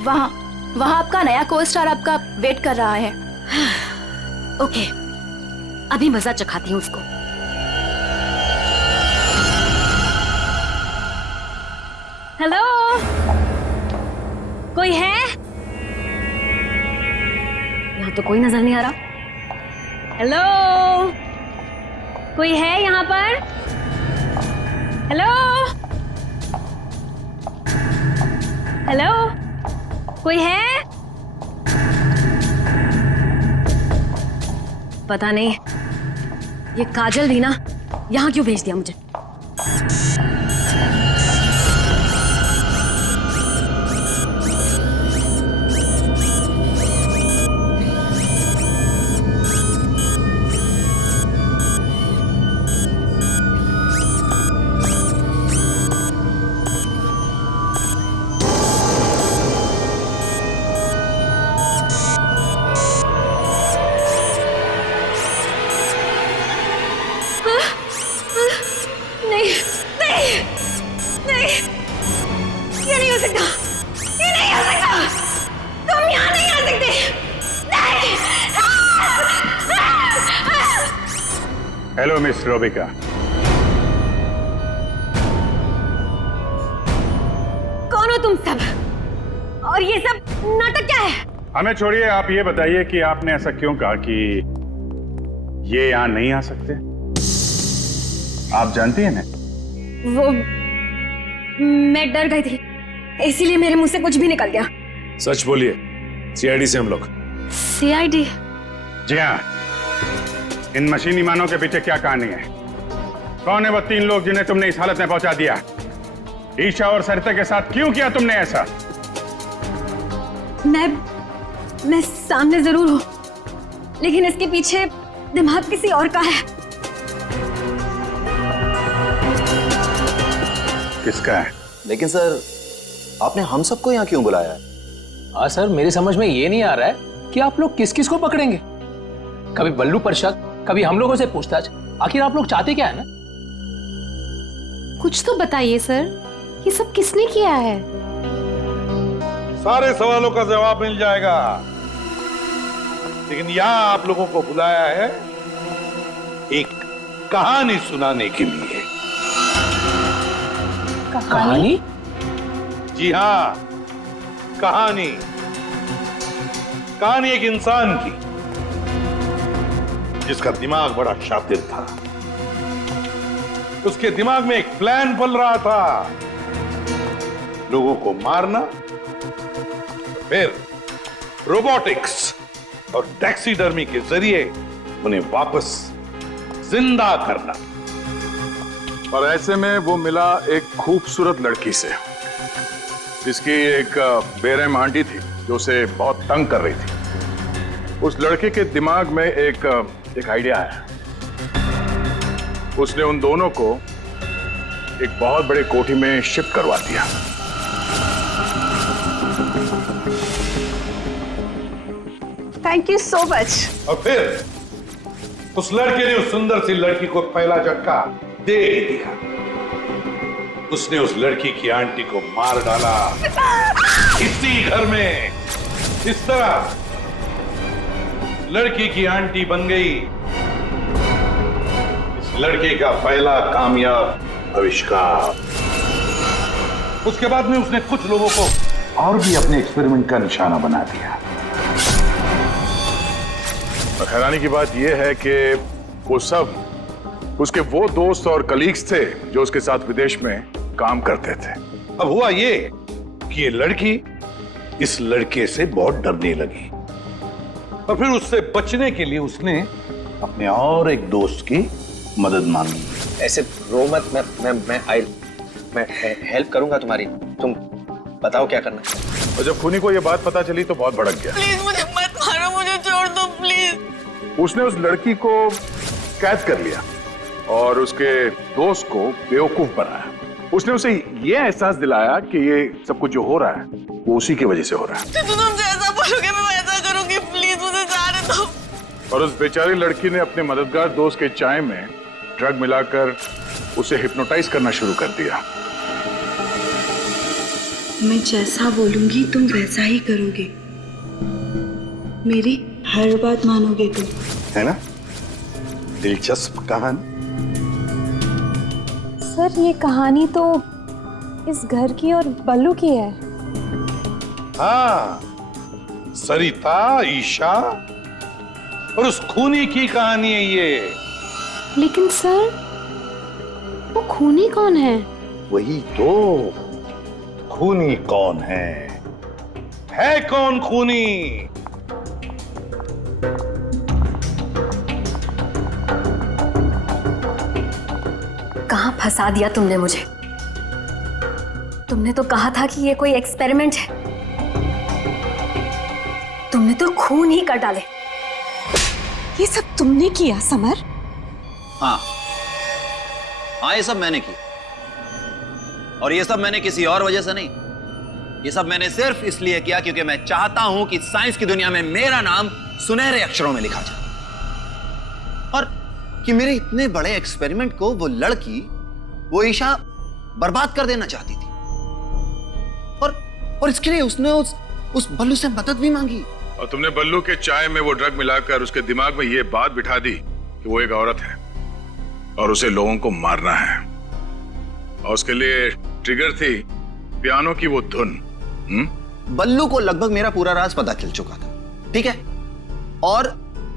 वहाँ आपका नया को स्टार आपका वेट कर रहा है। ओके, अभी मजा चखाती हूँ उसको। हेलो, कोई है? यहाँ तो कोई नजर नहीं आ रहा। हेलो, कोई है यहाँ पर? हेलो, हेलो, कोई है? पता नहीं ये काजल भी ना यहाँ क्यों भेज दिया मुझे। Hello miss Robika. कौन हो तुम सब? और ये सब नाटक क्या है? हमें छोड़िए, आप ये बताइए कि आपने ऐसा क्यों कहा कि ये यहाँ नहीं आ सकते? आप जानती हैं ना? वो मैं डर गई थी, इसीलिए मेरे मुंह से कुछ भी निकल गया। सच बोलिए, सीआईडी से हम लोग। सीआईडी? जी हाँ। इन मशीनी मानव के पीछे क्या कहानी है? कौन है वो 3 लोग जिन्हें तुमने इस हालत में पहुंचा दिया? ईशा और सरिता के साथ क्यों किया तुमने ऐसा? मैं सामने जरूर हूं, लेकिन इसके पीछे दिमाग किसी और का है। किसका है? लेकिन सर, आपने हम सबको यहाँ क्यों बुलाया है? हाँ सर, मेरी समझ में ये नहीं आ रहा है कि आप लोग किस किस को पकड़ेंगे। कभी बल्लू पर शक, कभी हम लोगों से पूछताछ। आखिर आप लोग चाहते क्या है ना? कुछ तो बताइए सर, ये सब किसने किया है? सारे सवालों का जवाब मिल जाएगा, लेकिन यहां आप लोगों को बुलाया है एक कहानी सुनाने के लिए। कहानी? जी हाँ, कहानी। कहानी एक इंसान की जिसका दिमाग बड़ा शातिर था। उसके दिमाग में एक प्लान पल रहा था, लोगों को मारना, फिर रोबोटिक्स और टैक्सीडर्मी के जरिए उन्हें वापस जिंदा करना। और ऐसे में वो मिला एक खूबसूरत लड़की से, जिसकी एक बेरहम आंटी थी जो उसे बहुत तंग कर रही थी। उस लड़के के दिमाग में एक आइडिया आया। उसने उन दोनों को एक बहुत बड़े कोठी में शिफ्ट करवा दिया। Thank you so much. और फिर उस लड़के ने उस सुंदर सी लड़की को पहला झटका दे दिया। उसने उस लड़की की आंटी को मार डाला इसी घर में। इस तरह लड़की की आंटी बन गई इस लड़के का पहला कामयाब आविष्कार। उसके बाद में उसने कुछ लोगों को और भी अपने एक्सपेरिमेंट का निशाना बना दिया। और हैरानी की बात यह है कि वो सब उसके वो दोस्त और कलीग्स थे जो उसके साथ विदेश में काम करते थे। अब हुआ ये कि ये लड़की इस लड़के से बहुत डरने लगी और फिर उससे बचने के लिए उसने अपने और एक दोस्त की मदद मांगी। ऐसे रो मत, मैं हेल्प करूंगा तुम्हारी, तुम बताओ क्या करना है। और जब खूनी को ये बात पता चली तो बहुत भड़क गया। प्लीज मुझे मत मारो, मुझे छोड़ दो प्लीज। उसने उस लड़की को कैद कर लिया और उसके दोस्त को बेवकूफ बनाया। उसने उसे ये एहसास दिलाया कि ये सब कुछ जो हो रहा है वो उसी की वजह से हो रहा है। तो तुम जैसा बोलोगे मैं वैसा करूंगी, प्लीज मुझे जाने दो। और उस बेचारी लड़की ने अपने मददगार दोस्त के चाय में ड्रग मिलाकर उसे हिप्नोटाइज करना शुरू कर दिया। मैं जैसा बोलूंगी तुम वैसा ही करोगे, मेरी हर बात मानोगे तुम, है ना? दिलचस्प कहानी। सर ये कहानी तो इस घर की और बल्लू की है। हाँ, सरिता, ईशा और उस खूनी की कहानी है ये। लेकिन सर, वो खूनी कौन है? वही तो, खूनी कौन है कौन खूनी? कहां फंसा दिया तुमने मुझे? तुमने तो कहा था कि ये कोई एक्सपेरिमेंट है, तुमने तो खून ही कर डाले। ये सब तुमने किया समर? हाँ, ये सब मैंने किया। और ये सब मैंने किसी और वजह से नहीं, ये सब मैंने सिर्फ इसलिए किया क्योंकि मैं चाहता हूं कि साइंस की दुनिया में मेरा नाम सुनहरे अक्षरों में लिखा जाए और कि मेरे इतने बड़े एक्सपेरिमेंट को वो लड़की, वो ईशा बर्बाद कर देना चाहती थी। और इसके लिए उसने उस बल्लू से मदद भी मांगी। और तुमने बल्लू के चाय में वो ड्रग मिलाकर उसके दिमाग में ये बात बिठा दी कि वो एक औरत है। और उसे लोगों को मारना है। और उसके लिए ट्रिगर थी पियानो की वो धुन। बल्लू को लगभग मेरा पूरा राज पता चल चुका था, ठीक है? और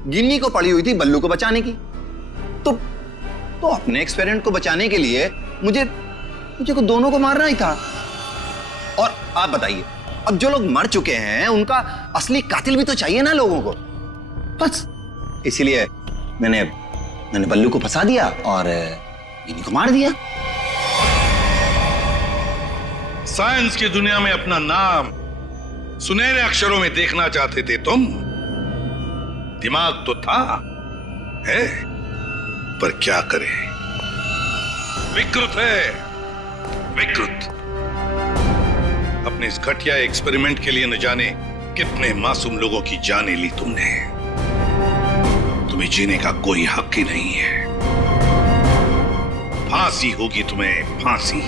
गिन्नी को पड़ी हुई थी बल्लू को बचाने की। तो अपने एक्सपेरिमेंट को बचाने के लिए मुझे को दोनों को मारना ही था। और आप बताइए, अब जो लोग मर चुके हैं उनका असली कातिल भी तो चाहिए ना लोगों को। बस इसीलिए मैंने बल्लू को फंसा दिया और गिन्नी को मार दिया। साइंस की दुनिया में अपना नाम सुनहरे अक्षरों में देखना चाहते थे तुम। दिमाग तो था, है, पर क्या करें, विकृत है, विकृत। अपने इस घटिया एक्सपेरिमेंट के लिए न जाने कितने मासूम लोगों की जानें ली तुमने। तुम्हें जीने का कोई हक ही नहीं है। फांसी होगी तुम्हें, फांसी।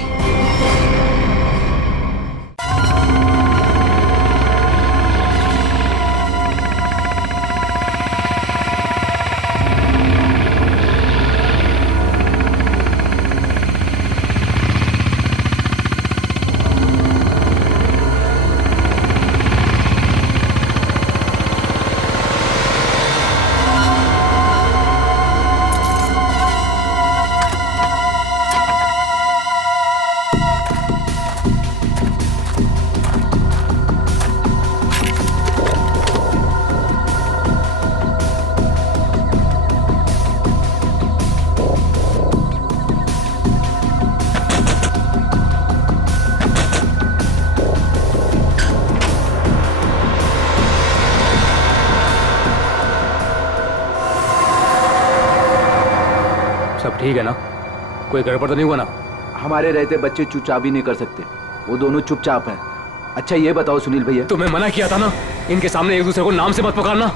ठीक है ना? कोई गड़बड़ तो नहीं हुआ ना? हमारे रहते बच्चे चुपचाप ही नहीं कर सकते, वो दोनों चुपचाप हैं। अच्छा ये बताओ सुनील भैया, तुम्हें मना किया था ना इनके सामने एक दूसरे को नाम से मत पुकारना।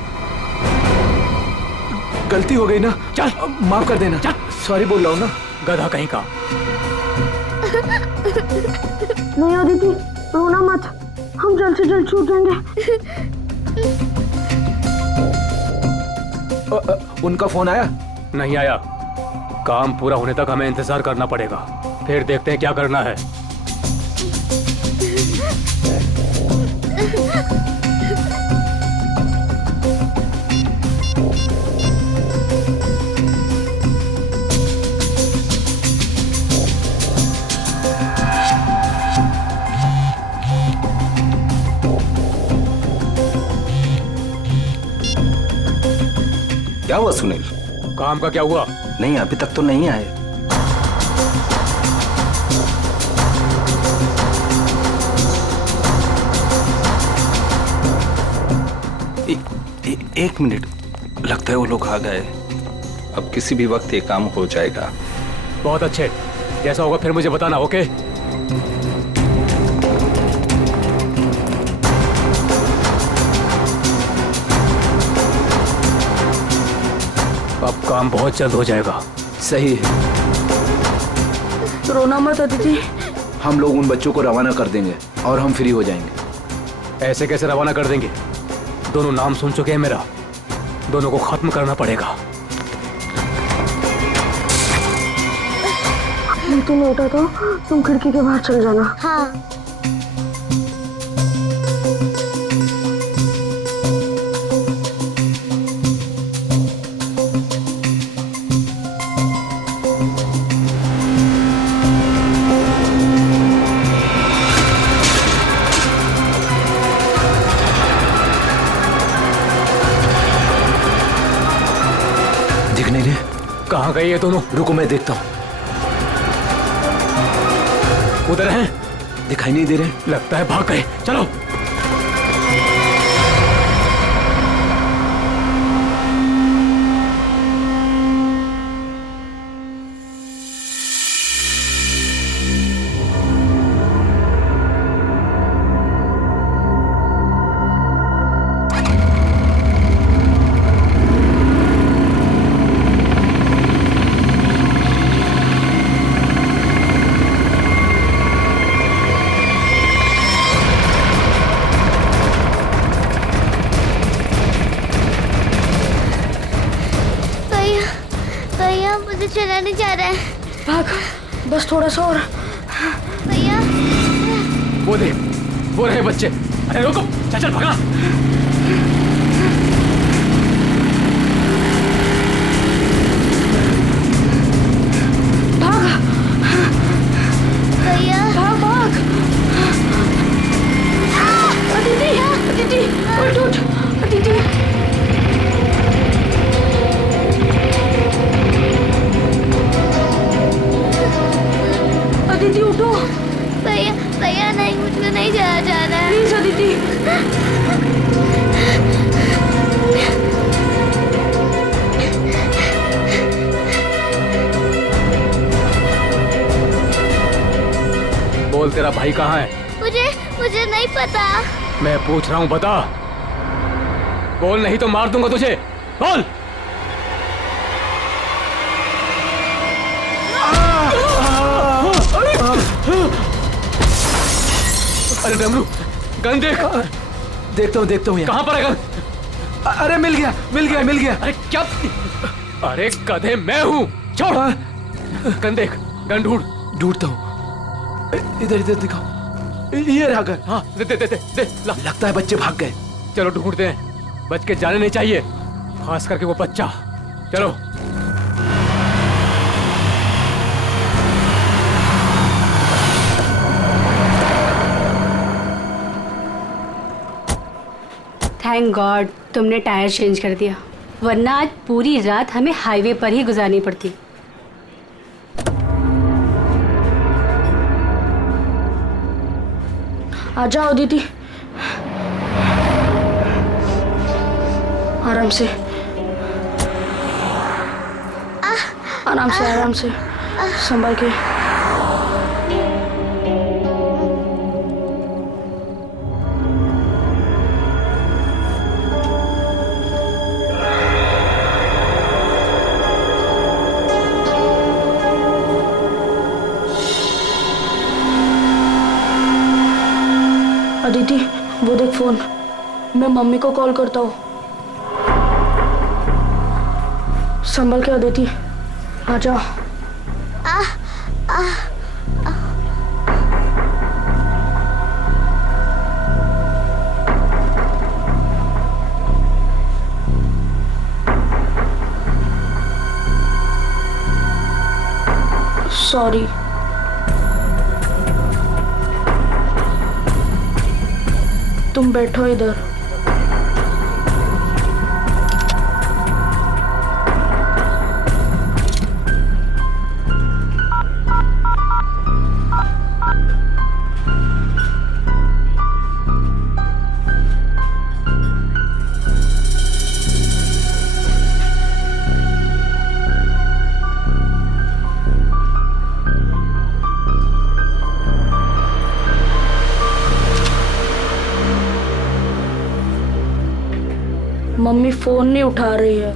गलती हो गई ना, चल माफ कर देना। चल, सॉरी बोल रहा हूँ ना। गधा कहीं का। नहीं अदिति, रोना मत, हम जल्द से जल्द छूट जाएंगे। उनका फोन आया? नहीं आया। काम पूरा होने तक हमें इंतजार करना पड़ेगा, फिर देखते हैं क्या करना है। क्या हुआ सुनील? काम का क्या हुआ? नहीं अभी तक तो नहीं आए। एक मिनट, लगता है वो लोग आ गए। अब किसी भी वक्त ये काम हो जाएगा। बहुत अच्छे, जैसा होगा फिर मुझे बताना, ओके? अब काम बहुत जल्द हो जाएगा। सही है। रोना मत अदिति, हम लोग उन बच्चों को रवाना कर देंगे और हम फ्री हो जाएंगे। ऐसे कैसे रवाना कर देंगे? दोनों नाम सुन चुके हैं मेरा, दोनों को खत्म करना पड़ेगा। तुम उठा तो तुम खिड़की के बाहर चल जाना। हाँ। कहाँ गए ये दोनों? रुको मैं देखता हूँ। उधर हैं? दिखाई नहीं दे रहे। लगता है भाग गए। चलो। नहीं जा रहा है। भाग, बस थोड़ा सा और। भैया वो देख, वो रहे बच्चे। अरे रुको, चल चल भागा। भाग भैया, भाग भाग। अदिति, अदिति, उठ उठ, अदिति। अदिति उठो। भैया भैया नहीं, मुझको नहीं जाया जा रहा है। प्लीज अदिति। बोल, तेरा भाई कहाँ है? मुझे नहीं पता। मैं पूछ रहा हूँ, बता। बोल, नहीं तो मार दूंगा तुझे। बोल। अरे डमरू, गन देख। देखता हूँ कहाँ पर है गन? अरे मिल गया। अरे क्या? अरे गधे, मैं हूँ। छोड़। गन देख, गन ढूंढता हूँ। इधर दिखाओ। ये रहा गन। हाँ, दे। लगता है बच्चे भाग गए। चलो ढूंढते हैं। बच के जाने नहीं चाहिए, खास करके वो बच्चा। चलो। थैंक गॉड तुमने टायर चेंज कर दिया, वरना आज पूरी रात हमें हाईवे पर ही गुजारनी पड़ती। आ जाओ दीदी, आराम से आराम से संभाल के। अदिति, वो देख फोन। मैं मम्मी को कॉल करता हूँ। संभल के अदिति, आ जाओ। सॉरी। तुम बैठो इधर। मम्मी फोन नहीं उठा रही है।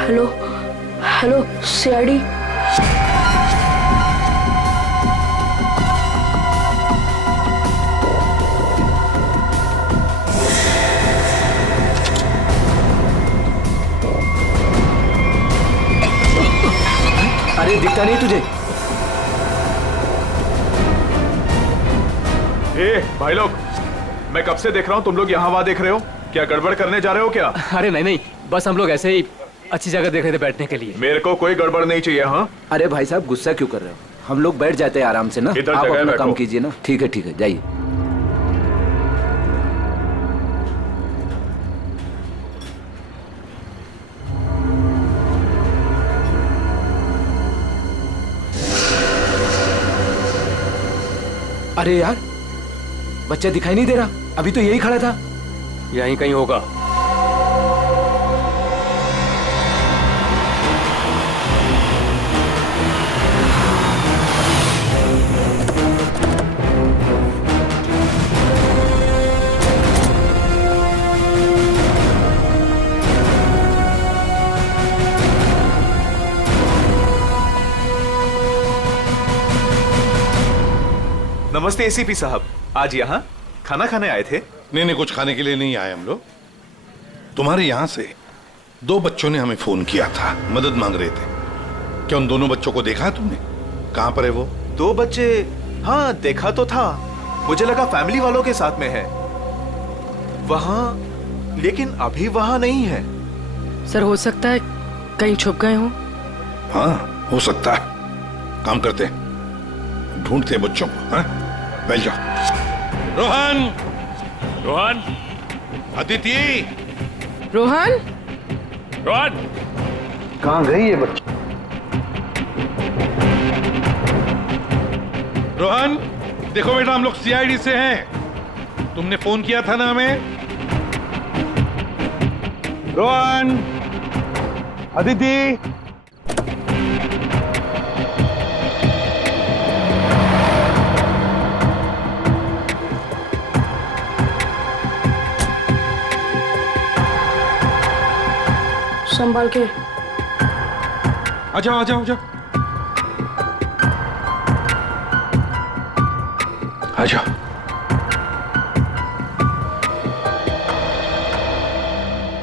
Hello hello CID. अरे दिखता नहीं तुझे? भाई लोग, मैं कब से देख रहा हूँ तुम लोग यहाँ वहाँ देख रहे हो। क्या गड़बड़ करने जा रहे हो क्या? अरे नहीं, बस हम लोग ऐसे ही अच्छी जगह देख रहे थे बैठने के लिए। मेरे को कोई गड़बड़ नहीं चाहिए। हाँ, अरे भाई साहब, गुस्सा क्यों कर रहे हो? हम लोग बैठ जाते हैं आराम से ना। इधर आप जगह अपना बैठो। काम कीजिए ना। ठीक है, जाइए। अरे यार, बच्चा दिखाई नहीं दे रहा। अभी तो यही खड़ा था। यहीं कहीं होगा। नमस्ते एसीपी साहब, आज यहाँ खाना खाने आए थे? नहीं, कुछ खाने के लिए नहीं आए हम लोग। तुम्हारे यहाँ से 2 बच्चों ने हमें फोन किया था, मदद मांग रहे थे। क्या उन दोनों बच्चों को देखा है तुमने? कहाँ पर है वो? 2 बच्चे? हाँ, देखा तो था। मुझे लगा फैमिली वालों के साथ में है वहाँ, लेकिन अभी वहाँ नहीं है। सर, हो सकता है कहीं छुप गए हों। हाँ, हो सकता है। काम करते हैं, ढूंढते हैं बच्चों को। हाँ, बैठ जाओ। रोहन, अदिति, रोहन, कहाँ गई ये बच्ची? रोहन, देखो बेटा, हम लोग सीआईडी से हैं। तुमने फोन किया था ना हमें? रोहन, अदिति, संभाल के। आ जाओ, आ जाओ, आ जाओ, आ जाओ।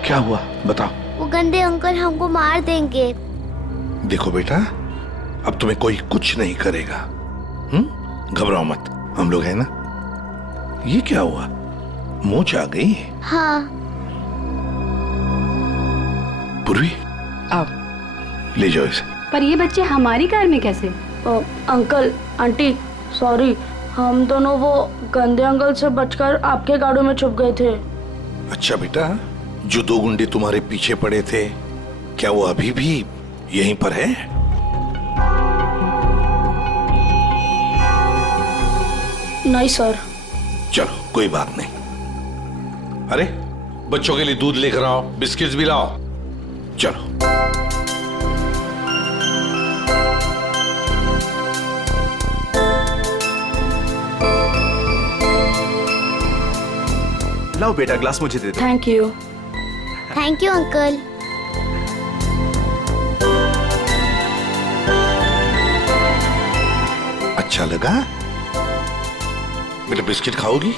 क्या हुआ बताओ? वो गंदे अंकल हमको मार देंगे। देखो बेटा, अब तुम्हें कोई कुछ नहीं करेगा। घबराओ मत, हम लोग हैं ना। ये क्या हुआ, मोच आ गई? हाँ। पूर्वी, आओ, ले जाओ इसे। पर ये बच्चे हमारी कार में कैसे? अंकल, आंटी, सॉरी, हम दोनों वो गंदे अंकल से बचकर आपके गाड़ियों में छुप गए थे। अच्छा बेटा, जो 2 गुंडे तुम्हारे पीछे पड़े थे, क्या वो अभी भी यहीं पर है? नहीं सर। चलो, कोई बात नहीं। अरे, बच्चों के लिए दूध लेकर आओ, बिस्किट्स भी लाओ। चलो। लाओ बेटा, ग्लास मुझे दे दो। Thank you. Thank you uncle. अच्छा लगा? बेटा बिस्किट खाओगी?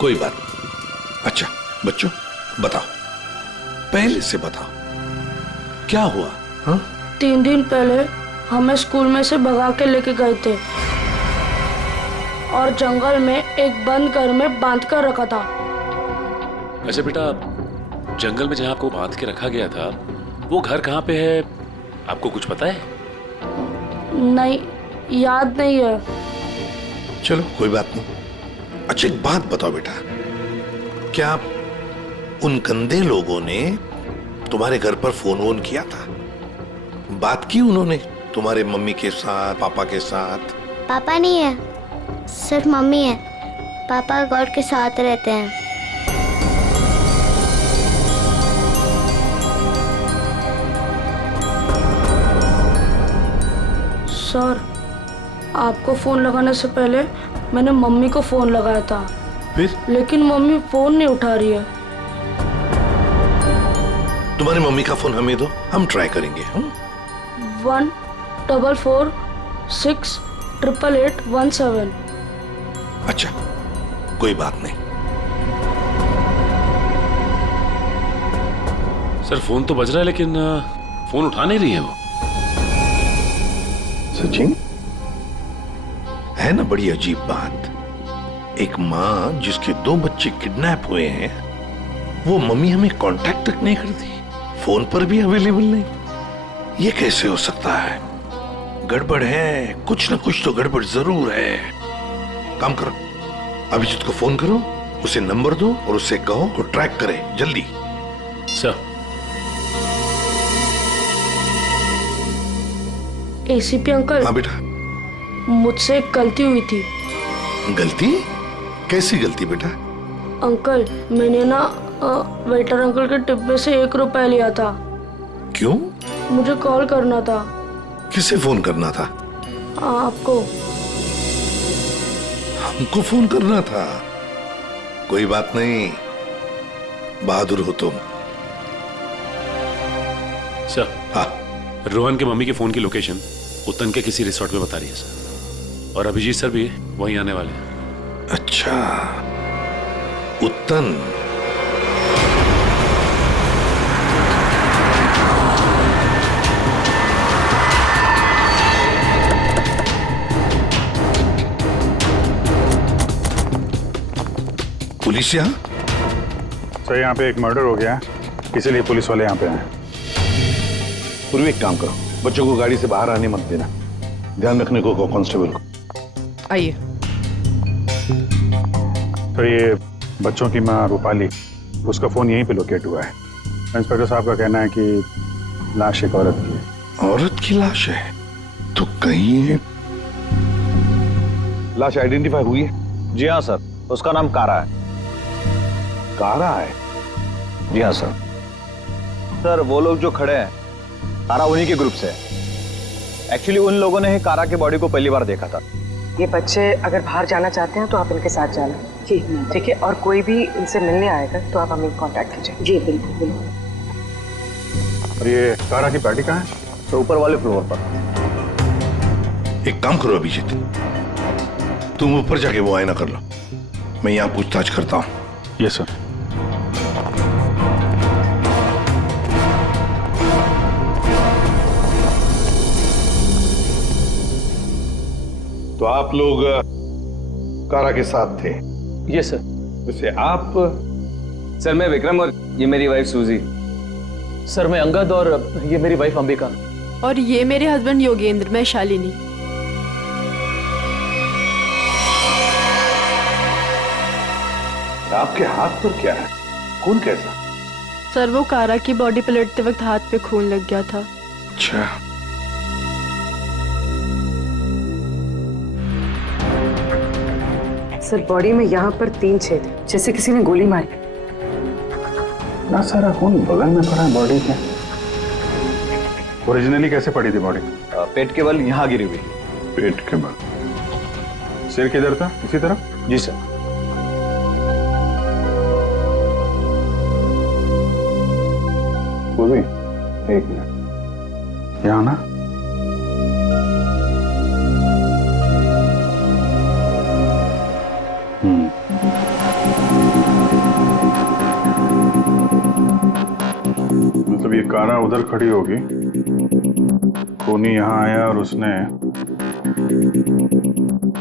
कोई बात नहीं। अच्छा बच्चों, बताओ, पहले से बताओ, क्या हुआ? 3 दिन पहले हमें स्कूल में से भगा के लेके गए थे और जंगल में एक बंद घर में बांध कर रखा था। अच्छा बेटा, जंगल में जहाँ आपको बांध के रखा गया था, वो घर कहाँ पे है, आपको कुछ पता है? नहीं, याद नहीं है। चलो कोई बात नहीं। अच्छा एक बात बताओ बेटा, क्या उन गंदे लोगों ने तुम्हारे घर पर फोन वोन किया था? बात की उन्होंने तुम्हारे मम्मी के साथ, पापा के साथ? पापा नहीं है, सिर्फ मम्मी है। पापा गॉड के साथ रहते हैं। सर, आपको फोन लगाने से पहले मैंने मम्मी को फोन लगाया था। फिर? लेकिन मम्मी फोन नहीं उठा रही है। तुम्हारी मम्मी का फोन हमें दो, हम ट्राई करेंगे। 144688817। अच्छा, कोई बात नहीं। सर फोन तो बज रहा है, लेकिन फोन उठा नहीं रही है वो। सचिन, है ना बड़ी अजीब बात। एक माँ जिसके 2 बच्चे किडनैप हुए हैं, वो मम्मी हमें कांटेक्ट तक नहीं करती, फोन पर भी अवेलेबल नहीं। ये कैसे हो सकता है? गड़बड़ है, कुछ ना कुछ तो गड़बड़ जरूर है। काम करो, अभिजीत को फोन करो, उसे नंबर दो और उसे कहो वो ट्रैक करे जल्दी। सर। ACP uncle. हाँ बेटा। मुझसे एक गलती हुई थी। गलती? कैसी गलती बेटा? अंकल, मैंने ना वेटर अंकल के डिब्बे से 1 रुपया लिया था। क्यों? मुझे कॉल करना था। किसे फोन करना था? आपको। हमको फोन करना था? कोई बात नहीं, बहादुर हो तुम। सर। हाँ। रोहन के मम्मी के फोन की लोकेशन उत्तन के किसी रिसोर्ट में बता रही है सर। और अभिजीत सर भी वहीं आने वाले हैं। अच्छा, उत्तन। पुलिस यहाँ? सर यहाँ पे एक मर्डर हो गया है, इसीलिए पुलिस वाले यहाँ पे आए। पूर्वी एक काम करो, बच्चों को गाड़ी से बाहर आने मत देना, ध्यान रखने को कांस्टेबल को। आइए। तो ये बच्चों की माँ रूपाली, उसका फोन यहीं पे लोकेट हुआ है। इंस्पेक्टर साहब का कहना है कि लाश एक औरत की है। औरत की लाश है? तो कहीं लाश आइडेंटिफाई हुई है? जी हाँ सर, उसका नाम कारा है। कारा है? जी हाँ सर। सर वो लोग जो खड़े हैं, कारा उन्हीं के ग्रुप से है। एक्चुअली उन लोगों ने ही कारा के बॉडी को पहली बार देखा था। ये बच्चे अगर बाहर जाना चाहते हैं तो आप इनके साथ जाना। जी ठीक है, और कोई भी इनसे मिलने आएगा तो आप हमें कांटेक्ट कीजिए। जी बिल्कुल बिल्कुल। और ये कारा की पार्टी कहाँ है? तो ऊपर वाले फ्लोर पर। एक काम करो अभिजीत, तुम ऊपर जाके वो आईना कर लो, मैं यहाँ पूछताछ करता हूँ। Yes sir. तो आप लोग कारा के साथ थे? Yes sir. वैसे आप? सर मैं विक्रम और ये मेरी वाइफ सूजी। सर मैं अंगद और ये मेरी वाइफ अंबिका। और ये मेरे हस्बैंड योगेंद्र, मैं शालिनी। आपके हाथ पर क्या है? खून कैसा? सर वो कारा की बॉडी पलटते वक्त हाथ पे खून लग गया था। अच्छा। सर बॉडी में यहाँ पर 3 छेद हैं, जैसे किसी ने गोली मारी। ना सारा खून बगल में पड़ा है बॉडी के। ओरिजिनली कैसे पड़ी थी बॉडी? पेट के बल यहाँ गिरी हुई। पेट के बल। सिर किधर था? इसी तरफ? जी सर। वो भी एक मिनट, यहाँ ना। मतलब ये कारा उधर खड़ी होगी, खूनी यहाँ आया और उसने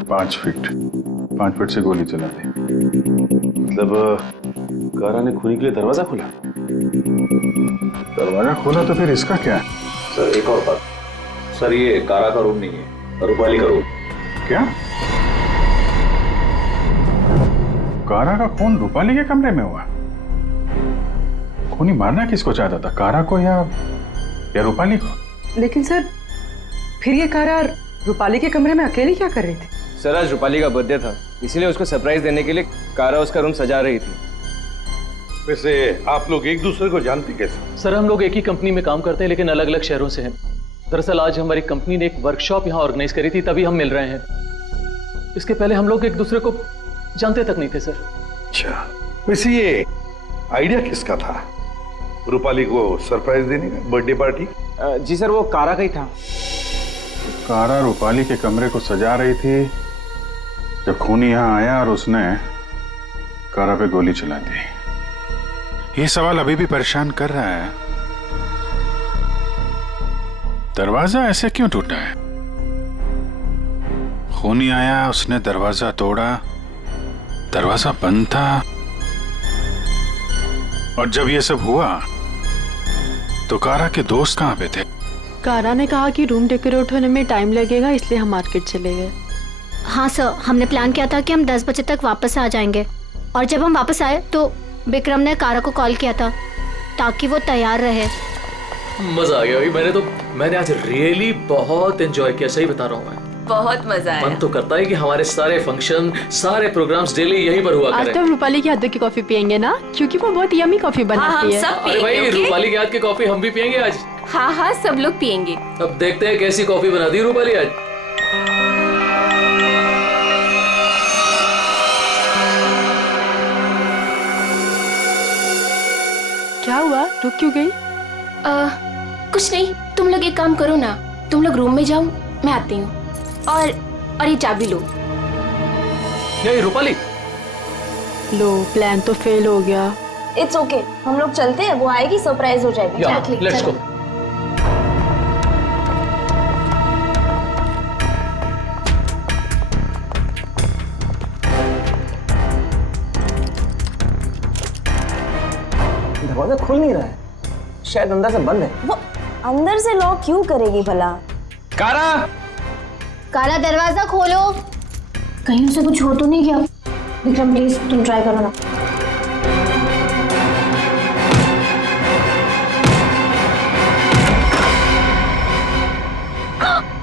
5 फीट से गोली चला दी। मतलब कारा ने खूनी के लिए दरवाजा खोला? दरवाजा खोला तो फिर इसका क्या है? सर एक और बात, सर ये कारा का रूम नहीं है, रूपाली का रूम। क्या? कारा का खून रूपाली के कमरे में हुआ? खूनी मारना किसको चाहता था, कारा को या रूपाली को? लेकिन सर फिर ये कारा रूपाली के कमरे में अकेली क्या कर रही थी? सर आज रूपाली का बर्थडे था, इसीलिए उसको सरप्राइज देने के लिए कारा उसका रूम सजा रही थी। वैसे आप लोग एक दूसरे को जानते कैसे? सर हम लोग एक ही कंपनी में काम करते हैं लेकिन अलग अलग शहरों से हैं। दरअसल आज हमारी कंपनी ने एक वर्कशॉप यहाँ ऑर्गेनाइज करी थी, तभी हम मिल रहे हैं। इसके पहले हम लोग एक दूसरे को जानते तक नहीं थे सर। अच्छा, वैसे ये आइडिया किसका था, रूपाली को सरप्राइज देने का, बर्थडे पार्टी? जी सर वो कारा का ही था। कारा रूपाली के कमरे को सजा रही थी जब खूनी यहाँ आया और उसने कारा पे गोली चला दी। ये सवाल अभी भी परेशान कर रहा है, दरवाजा ऐसे क्यों टूटा है? खूनी आया, उसने दरवाजा तोड़ा, दरवाजा बंद था, और जब ये सब हुआ तो कारा के दोस्त कहाँ पे थे? कारा ने कहा कि रूम डेकोरेट होने में टाइम लगेगा, इसलिए हम मार्केट चले गए। हाँ सर, हमने प्लान किया था कि हम 10 बजे तक वापस आ जाएंगे, और जब हम वापस आए तो विक्रम ने कारा को कॉल किया था ताकि वो तैयार रहे। मजा आ गया भाई, मैंने आज रियली बहुत एंजॉय किया, सही बता रहा हूँ मैं। बहुत मजा आया। मन तो करता है कि हमारे सारे फंक्शन, सारे प्रोग्राम्स डेली यहीं पर हुआ आज करें। तो रूपाली के हाथों की कॉफी पियेंगे ना, क्योंकि वो बहुत यमी कॉफी बनाती है। अरे भाई रूपाली के हाथ की कॉफी हम भी पियेंगे आज। हाँ हाँ सब लोग पियेंगे। अब देखते हैं कैसी कॉफी बना दी रूपाली आज। क्या हुआ, रुक क्यों गई? कुछ नहीं, तुम लोग एक काम करो ना, तुम लोग रूम में जाओ, मैं आती हूँ। और और ये चाबी लो। ये रूपाली, लो प्लान तो फेल हो गया। इट्स ओके, हम लोग चलते हैं, वो आएगी सरप्राइज हो जाएगी। Let's go. दरवाजा खुल नहीं रहा है, शायद अंदर से बंद है। वो अंदर से लॉक क्यों करेगी भला? कारा, कारा दरवाजा खोलो। कहीं उसे कुछ हो तो नहीं गया? विक्रम प्लीज तुम ट्राई करो ना।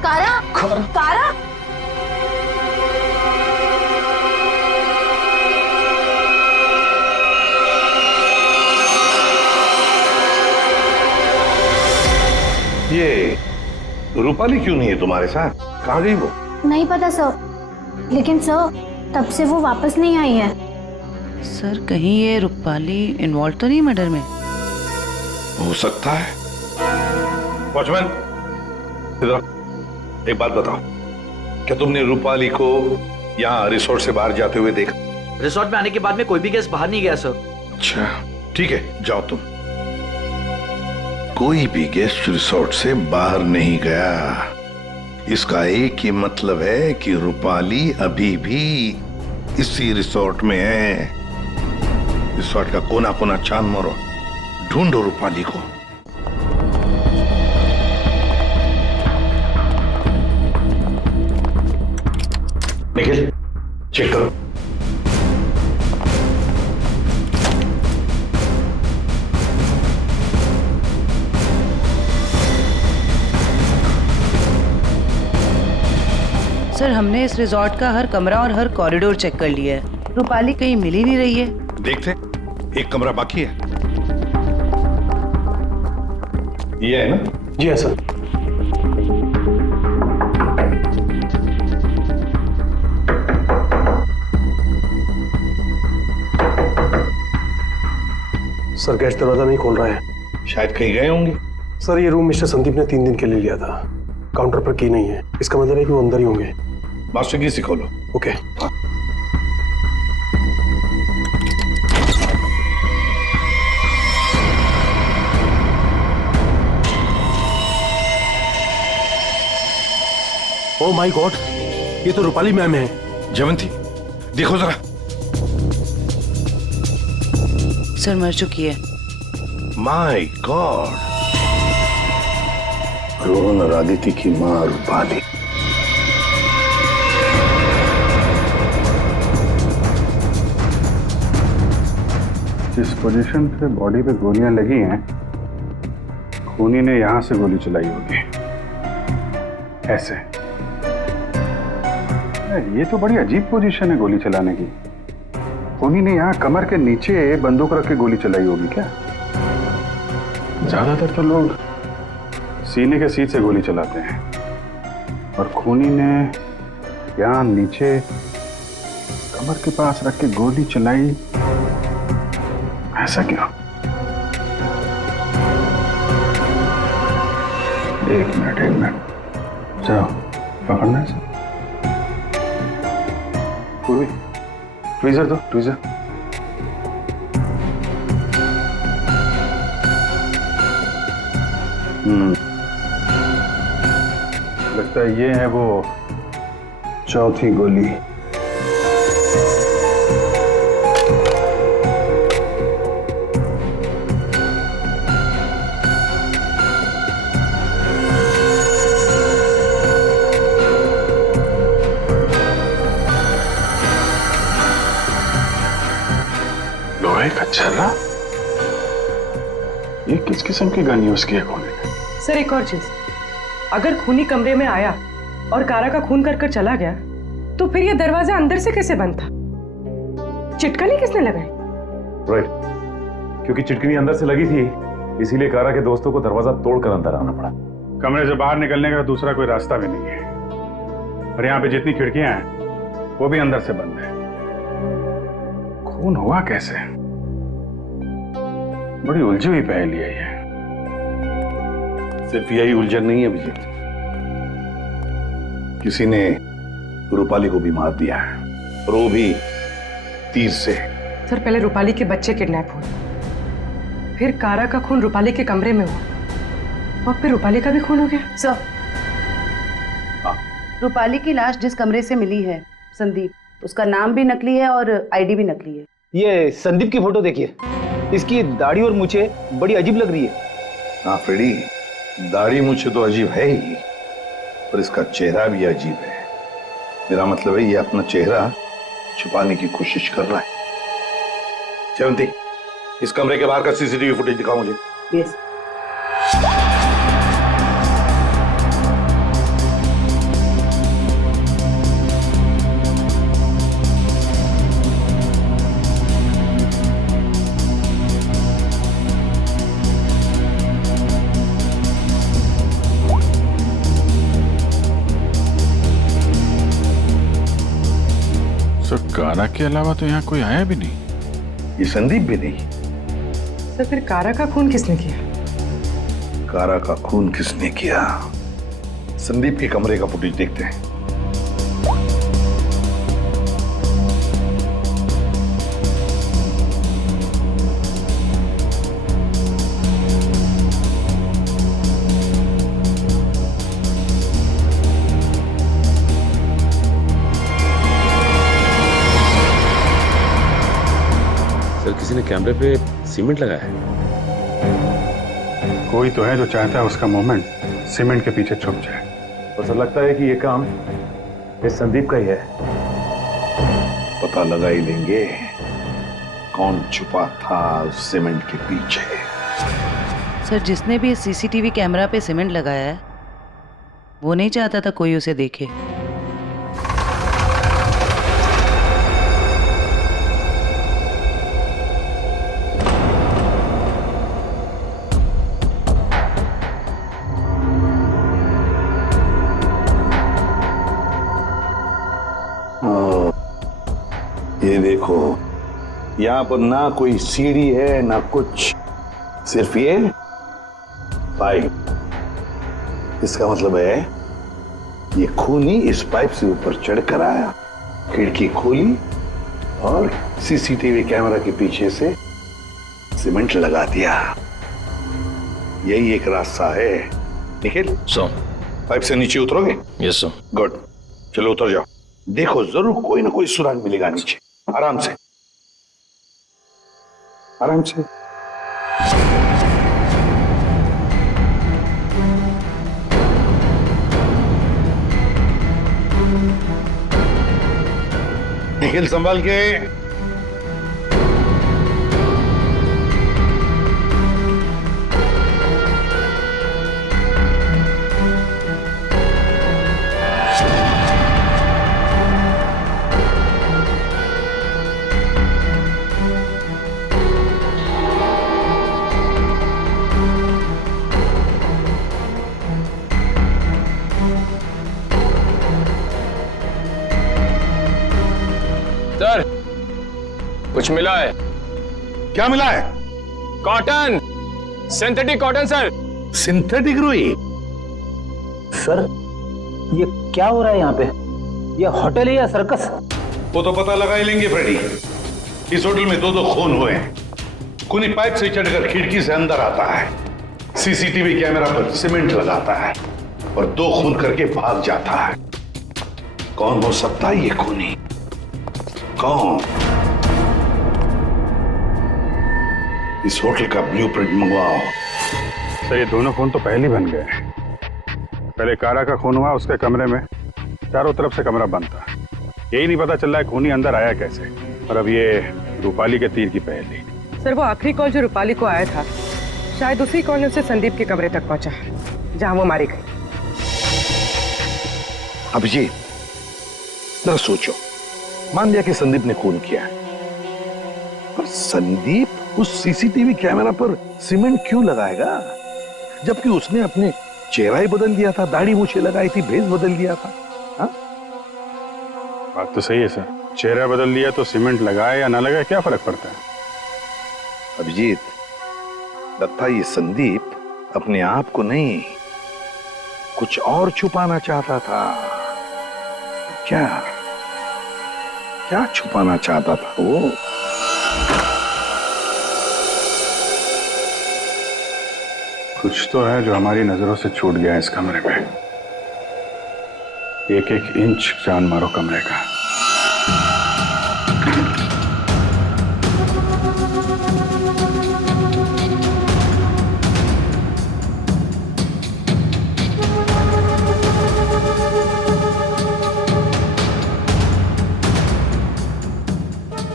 कारा, कारा, ये रूपाली क्यों नहीं है तुम्हारे साथ? कहाँ गई वो? नहीं पता सर, लेकिन सर तब से वो वापस नहीं आई है। सर कहीं ये रूपाली इन्वॉल्व तो नहीं मर्डर में? हो सकता है। वॉचमैन, इधर एक बात बताओ, क्या तुमने रूपाली को यहाँ रिसोर्ट से बाहर जाते हुए देखा? रिसोर्ट में आने के बाद में कोई भी गेस्ट बाहर नहीं गया सर। अच्छा ठीक है, जाओ तुम। कोई भी गेस्ट रिसोर्ट से बाहर नहीं गया, इसका एक ही मतलब है कि रूपाली अभी भी इसी रिसोर्ट में है। रिसोर्ट का कोना कोना छान मारो, ढूंढो रूपाली को। निखिल, चेक करो। सर हमने इस रिजॉर्ट का हर कमरा और हर कॉरिडोर चेक कर लिया है, रूपाली कहीं मिल ही नहीं रही है। देखते, एक कमरा बाकी है। ये है ना? जी हाँ सर। सर गेस्ट दरवाजा नहीं खोल रहा है। शायद कहीं गए होंगे। सर ये रूम मिस्टर संदीप ने 3 दिन के लिए लिया था, काउंटर पर की नहीं है, इसका मतलब है कि वो अंदर ही होंगे। मास्टर की सिखो लो। ओके। ओ माय गॉड, ये तो रूपाली मैम है। जयवंती देखो जरा। सर मर चुकी है। माय गॉड, रोहन और आदित्य की मां रूपाली। जिस पोजीशन पे बॉडी पे गोलियां लगी हैं, खूनी ने यहां से गोली चलाई होगी, ऐसे। ये तो बड़ी अजीब पोजीशन है गोली चलाने की। खूनी ने यहाँ कमर के नीचे बंदूक रख के गोली चलाई होगी क्या? ज्यादातर तो लोग सीने के सीट से गोली चलाते हैं, और खूनी ने यहाँ नीचे कमर के पास रख के गोली चलाई, ऐसा क्यों? एक मिनट जाओ, पकड़ना है। पूर्वी, ट्वीजर दो, ट्वीजर। लगता है ये है वो चौथी गोली। लोहे का छर्रा? ये किस किस्म की गन यूज की है खूनी ने? सर एक और चीज, अगर खूनी कमरे में आया और कारा का खून कर चला गया, तो फिर ये दरवाजा अंदर से कैसे बंद था? चिटकनी किसने लगाई? राइट, क्योंकि चिटकनी अंदर से लगी थी, इसीलिए कारा के दोस्तों को दरवाजा तोड़कर अंदर आना पड़ा। कमरे से बाहर निकलने का दूसरा कोई रास्ता भी नहीं है, और यहाँ पे जितनी खिड़कियां हैं वो भी अंदर से बंद है। खून हुआ कैसे? बड़ी उलझी हुई पहेली है ये। सिर्फ यही उलझन नहीं है विजय, किसी ने रूपाली को भी मार दिया है, और वो भी तीर से। सर पहले रूपाली के बच्चे किडनैप हुए, फिर कारा का खून रूपाली के कमरे में हुआ, और फिर रूपाली का भी खून हो गया। सर, रूपाली की लाश जिस कमरे से मिली है, संदीप, उसका नाम भी नकली है और आईडी भी नकली है। ये संदीप की फोटो देखिए, इसकी दाढ़ी और मूछें बड़ी अजीब लग रही है। हाँ फ्रेडी, दाढ़ी मुझे तो अजीब है ही, पर इसका चेहरा भी अजीब है। मेरा मतलब है ये अपना चेहरा छुपाने की कोशिश कर रहा है। जयंती, इस कमरे के बाहर का सीसीटीवी फुटेज दिखाओ मुझे। यस। सर, कारा के अलावा तो यहाँ कोई आया भी नहीं। ये संदीप भी नहीं। सर फिर कारा का खून किसने किया? कारा का खून किसने किया? संदीप के कमरे का फुटेज देखते हैं। किसी ने कैमरे पे सीमेंट लगाया है। कोई तो है जो चाहता है उसका मूवमेंट सीमेंट के पीछे छुप जाए। ऐसा लगता है कि ये काम इस संदीप का ही है। पता लगा ही लेंगे कौन छुपा था उस सीमेंट के पीछे। सर, जिसने भी सीसीटीवी कैमरा पे सीमेंट लगाया है, वो नहीं चाहता था कोई उसे देखे। ये देखो, यहाँ पर ना कोई सीढ़ी है ना कुछ, सिर्फ ये पाइप। इसका मतलब है ये खूनी इस पाइप से ऊपर चढ़कर आया, खिड़की खोली और सीसीटीवी कैमरा के पीछे से सीमेंट लगा दिया। यही एक रास्ता है। निखिल, पाइप से नीचे उतरोगे? Yes sir. गुड, चलो उतर जाओ। देखो जरूर कोई ना कोई सुराग मिलेगा नीचे। आराम से, आराम से। निखिल, संभाल के। सर, कुछ मिला है। क्या मिला है? Cotton, synthetic cotton sir. Synthetic रुई? सर, ये क्या हो रहा है यहाँ पे? ये होटल है या सर्कस? वो तो पता लगा ही लेंगे फ्रेडी। इस होटल में दो खून हुए हैं। खूनी पाइप से चढ़कर खिड़की से अंदर आता है, सीसीटीवी कैमरा पर सीमेंट लगाता है और 2 खून करके भाग जाता है। कौन हो सकता है ये खूनी? कौन? इस होटल का ब्लूप्रिंट मंगवाओ। सर, ये दोनों खून तो पहले ही बन गए। पहले कारा का खून हुआ, उसके कमरे में चारों तरफ से कमरा बंद था। यही नहीं पता चल रहा है खूनी अंदर आया कैसे। और अब ये रूपाली के तीर की पहेली। सर वो आखिरी कॉल जो रूपाली को आया था, शायद उसी कॉल ने उसे संदीप के कमरे तक पहुंचा जहां वो मारी गई। अभिजीत, जरा सोचो, मान लिया कि संदीप ने खून किया है, पर संदीप उस सीसीटीवी कैमरा पर सीमेंट क्यों लगाएगा, जबकि उसने अपने चेहरा ही बदल दिया था, दाढ़ी मूछें लगाई थी, भेस बदल दिया था। हा? बात तो सही है सर, चेहरा बदल दिया तो सीमेंट लगाए या ना लगाए क्या फर्क पड़ता है? अभिजीत, लगता ये संदीप अपने आप को नहीं कुछ और छुपाना चाहता था। क्या क्या छुपाना चाहता था वो? कुछ तो है जो हमारी नजरों से छूट गया इस कमरे में। एक एक इंच जान मारो कमरे का।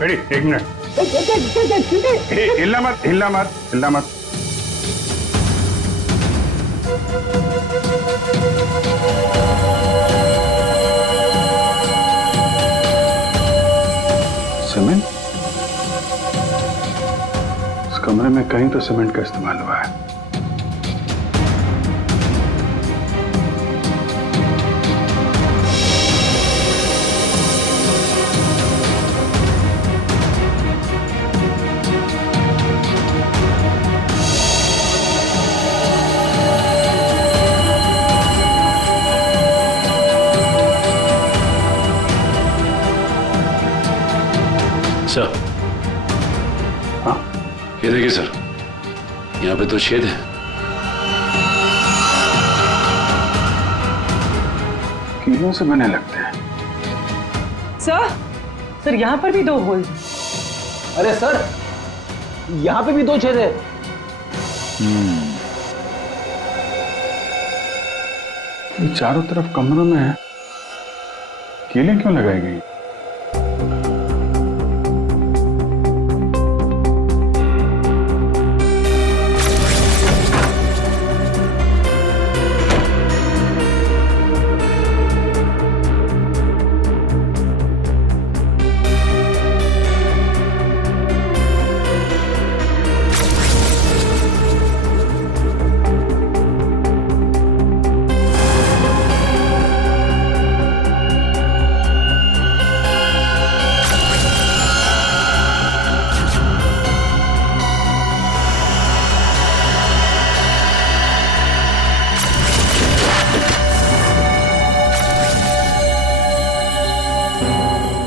Ready, 1 minute. हिलना मत, हिलना मत, हिलना मत। सीमेंट? इस कमरे में कहीं तो सीमेंट का इस्तेमाल हुआ है। सर, हाँ, ये देखिए सर, यहाँ पे 2 छेद हैं। कीलों से बने लगते हैं। सर यहाँ पर भी 2 होल। अरे सर, यहाँ पे भी 2 छेद है। ये चारों तरफ कमरों में है, कीलें क्यों लगाई गई?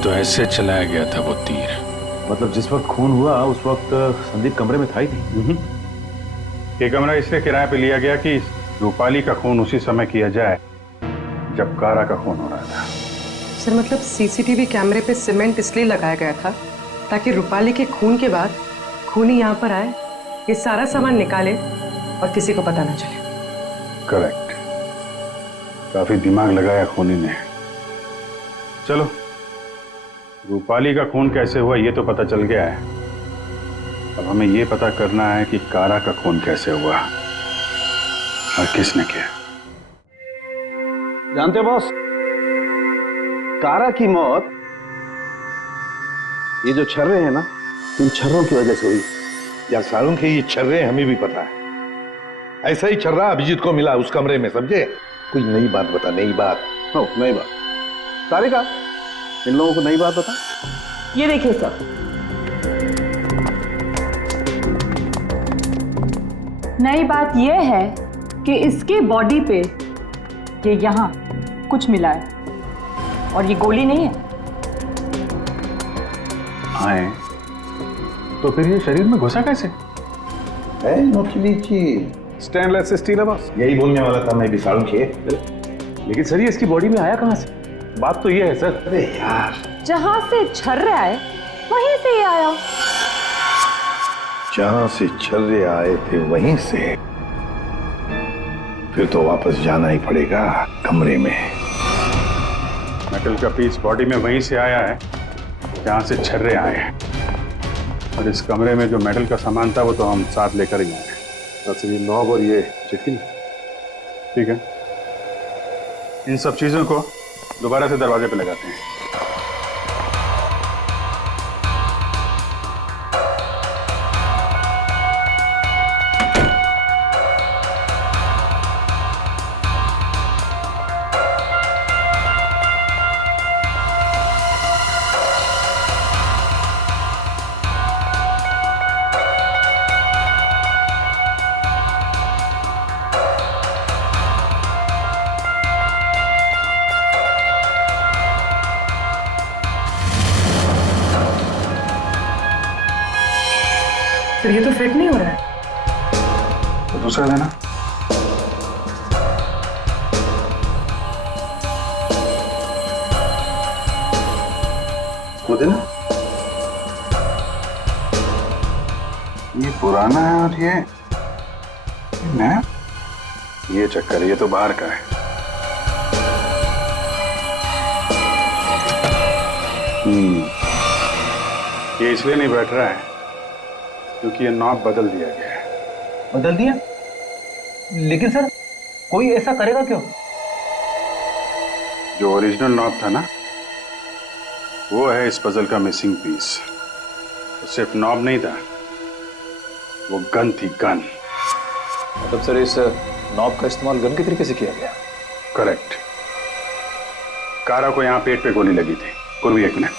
तो ऐसे चलाया गया था वो तीर। मतलब जिस वक्त खून हुआ उस वक्त संदीप कमरे में था ही नहीं। ये कमरा इसलिए किराए पे लिया गया कि रूपाली का खून उसी समय किया जाए जब कारा का खून हो रहा था। सर मतलब सीसीटीवी कैमरे पे सीमेंट इसलिए लगाया गया था ताकि रूपाली के खून के बाद खूनी यहाँ पर आए, ये सारा सामान निकाले और किसी को पता ना चले। करेक्ट, काफी दिमाग लगाया खूनी ने। चलो, रूपाली का खून कैसे हुआ ये तो पता चल गया है। अब हमें ये पता करना है कि कारा का खून कैसे हुआ और किसने किया। जानते हो बॉस, कारा की मौत ये जो छर्रे हैं ना, इन छर्रों की वजह से हुई। यार सारुण के ये छर्रे हमें भी पता है। ऐसा ही छर्रा अभिजीत को मिला उस कमरे में, समझे? कोई नई बात बता, नई बात। नई बात। तारिका, इन लोगों को नई बात बता। ये देखिए सर, नई बात यह है कि इसके बॉडी पे ये यहाँ कुछ मिला है और ये गोली नहीं है। हाँ, तो फिर ये शरीर में घुसा कैसे? है नोटली चीज, स्टेनलेस स्टील है बॉस। यही बोलने वाला था मैं भी सारुण के। लेकिन सर ये इसकी बॉडी में आया कहां से? बात तो ये है सर। अरे यार, जहां से छर्रे आए वहीं से ही आया। जहां से छर्रे आए थे वहीं से, फिर तो वापस जाना ही पड़ेगा कमरे में। मेटल का पीस बॉडी में वहीं से आया है जहां से छर्रे आए हैं, और इस कमरे में जो मेटल का सामान था वो तो हम साथ लेकर ही आए। अच्छा, ये नॉब और ये चिटकी। ठीक है, इन सब चीजों को दोबारा से दरवाजे पे लगाते हैं। सर ये तो फिट नहीं हो रहा है। तो दूसरा देना। वो देना। ये पुराना है और ये नया। ये चक्कर, ये तो बाहर का है। ये इसलिए नहीं बैठ रहा है क्योंकि ये नॉब बदल दिया गया है। बदल दिया? लेकिन सर कोई ऐसा करेगा क्यों? जो ओरिजिनल नॉब था ना, वो है इस पजल का मिसिंग पीस। तो सिर्फ नॉब नहीं था, वो गन थी, गन। मतलब सर इस नॉब का इस्तेमाल गन के तरीके से किया गया? करेक्ट। कारा को यहाँ पेट पे गोली लगी थी। पूर्वी, एक मिनट।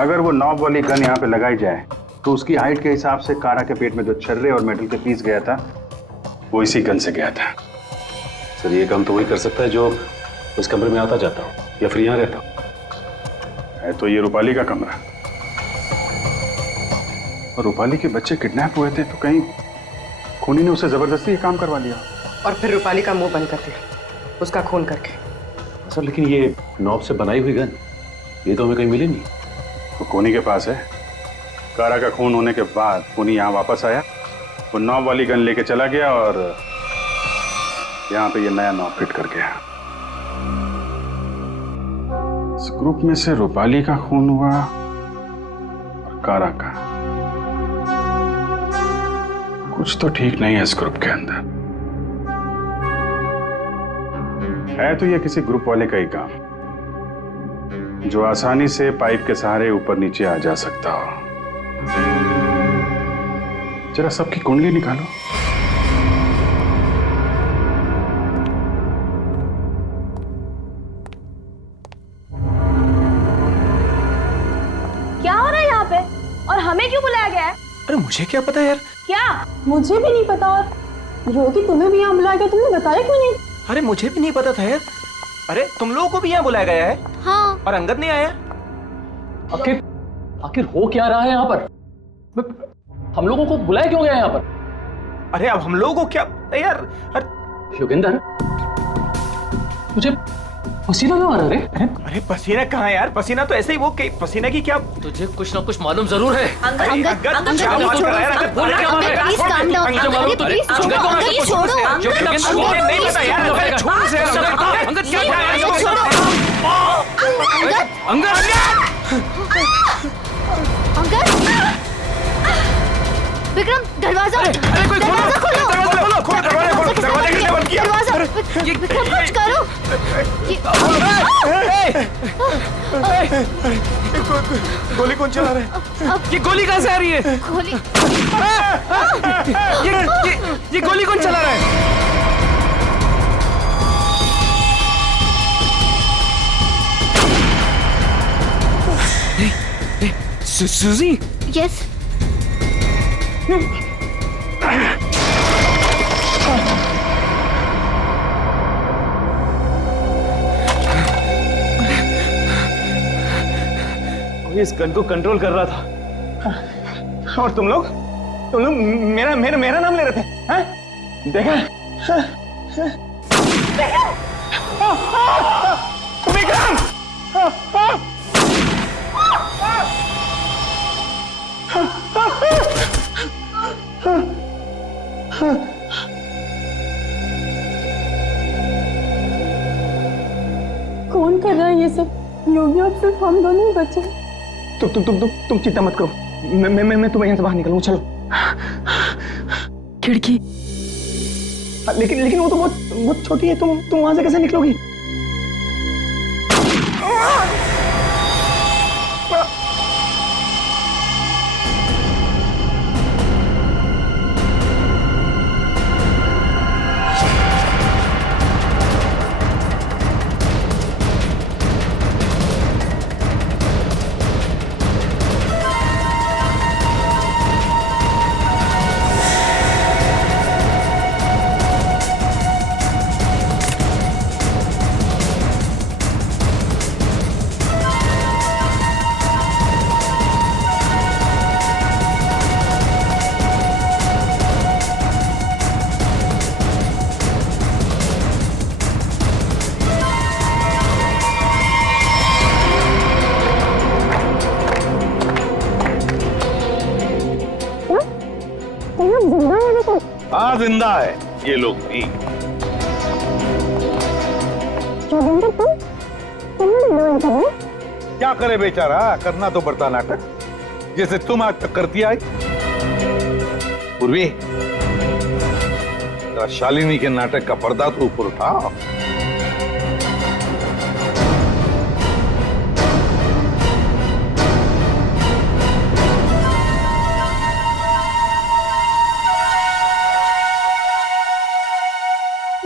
अगर वो नॉब वाली गन यहाँ पे लगाई जाए तो उसकी हाइट के हिसाब से कारा के पेट में जो छर्रे और मेटल के पीस गया था वो इसी गन से गया था। सर ये काम तो वही कर सकता है जो उस कमरे में आता जाता हो या फिर यहाँ रहता हो। है तो ये रूपाली का कमरा, और रूपाली के बच्चे किडनैप हुए थे तो कहीं खूनी ने उसे जबरदस्ती ये काम करवा लिया। और फिर रूपाली का मुंह बंद कर दिया उसका खून करके। सर लेकिन ये नॉब से बनाई हुई गन, ये तो हमें कहीं मिली नहीं। वो खूनी के पास है। कारा का खून होने के बाद खूनी यहाँ वापस आया, वो नॉब वाली गन लेके चला गया और यहाँ पे ये नया नॉब फिट कर गया। इस ग्रुप में से रूपाली का खून हुआ और कारा का। कुछ तो ठीक नहीं है इस ग्रुप के अंदर। है तो ये किसी ग्रुप वाले का ही काम, जो आसानी से पाइप के सहारे ऊपर नीचे आ जा सकता हो। जरा सबकी कुंडली निकालो। क्या हो रहा है यहाँ पे और हमें क्यों बुलाया गया है? अरे मुझे क्या पता यार। क्या? मुझे भी नहीं पता। और योगी तुम्हें भी यहाँ बुलाया गया, तुमने बताया क्यों नहीं? अरे मुझे भी नहीं पता था यार। अरे तुम लोगों को भी यहाँ बुलाया गया है? हाँ। और अंगद नहीं आया? आखिर हो क्या रहा है यहाँ पर? हम लोगों को बुलाया क्यों गया यहाँ पर? अरे अब हम लोगों को क्या यार? योगेंद्र, मुझे पसीना क्यों आ रहा है? अरे पसीना कहाँ यार? पसीना तो ऐसे ही वो पसीना की क्या? तुझे कुछ ना कुछ मालूम जरूर है। विक्रम, दरवाजा विक्रम कुछ करो। गोली कौन चला रहा है? ये गोली कहाँ से आ रही है? गोली ये गोली कौन चला रहा है? सूजी? यस। इस गन को कंट्रोल कर रहा था और तुम लोग मेरा नाम ले रहे थे। हाँ? देखा? विक्रम! कौन कर रहा है ये सब? योगी अब सिर्फ हम दोनों ही बचे। तुम चिंता मत करो। मैं तुम्हें यहाँ से बाहर निकलूंगा। चलो। खिड़की। लेकिन वो तो बहुत छोटी है। तुम वहां से कैसे निकलोगी? जिंदा है ये लोग भी। क्या करे बेचारा, करना तो पड़ता नाटक, जैसे तुम आज तक करती आई। पूर्वी, शालिनी के नाटक का पर्दा तो ऊपर उठाओ।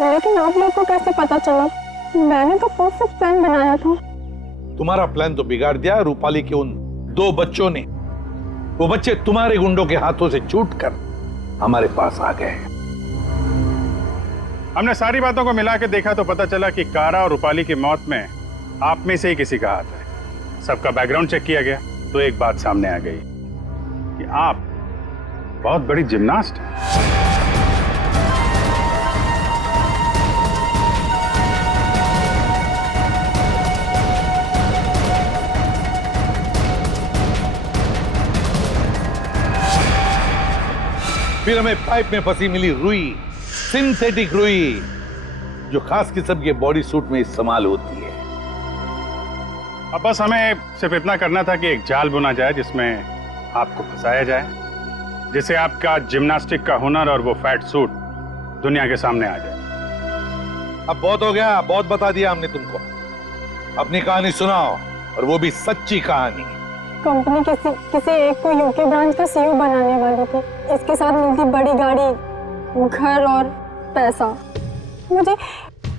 लेकिन आप लोग को कैसे पता चला? मैंने तो परफेक्ट प्लान बनाया था। तुम्हारा प्लान तो बिगाड़ दिया रूपाली के उन 2 बच्चों ने। वो बच्चे तुम्हारे गुंडों के हाथों से छूटकर हमारे पास आ गए। हमने सारी बातों को मिला के देखा तो पता चला कि कारा और रूपाली की मौत में आप में से ही किसी का हाथ है। सबका बैकग्राउंड चेक किया गया तो एक बात सामने आ गई कि आप बहुत बड़ी जिम्नास्ट हैं। फिर हमें पाइप में फंसी मिली रुई, सिंथेटिक रुई, जो खास किस्म के बॉडी सूट में इस्तेमाल होती है। अब बस हमें सिर्फ इतना करना था कि एक जाल बुना जाए जिसमें आपको फंसाया जाए, जिससे आपका जिम्नास्टिक का हुनर और वो फैट सूट दुनिया के सामने आ जाए। अब बहुत हो गया, बहुत बता दिया हमने तुमको। अपनी कहानी सुनाओ, और वो भी सच्ची कहानी। कंपनी किसी एक को यूके ब्रांच का सीईओ बनाने वाली थी। इसके साथ मिलती बड़ी गाड़ी, घर और पैसा। मुझे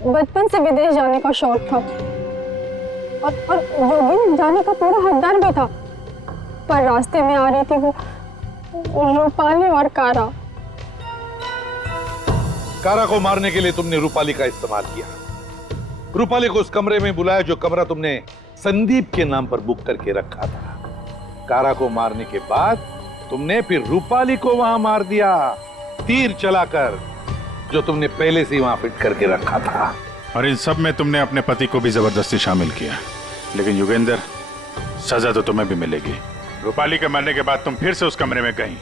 बचपन से विदेश जाने का शौक था और योगिन जाने का पूरा हकदार भी था, पर रास्ते में आ रही थी वो रूपाली और कारा। कारा को मारने के लिए तुमने रूपाली का इस्तेमाल किया। रूपाली को उस कमरे में बुलाया जो कमरा तुमने संदीप के नाम पर बुक करके रखा था। कारा को मारने के बाद तुमने फिर रूपाली को वहां मार दिया, तीर चलाकर, जो तुमने पहले से वहां फिट करके रखा था। और इन सब में तुमने अपने पति को भी जबरदस्ती शामिल किया। लेकिन योगेंद्र, सजा तो तुम्हें भी मिलेगी। रूपाली के मरने के बाद तुम फिर से उस कमरे में गई।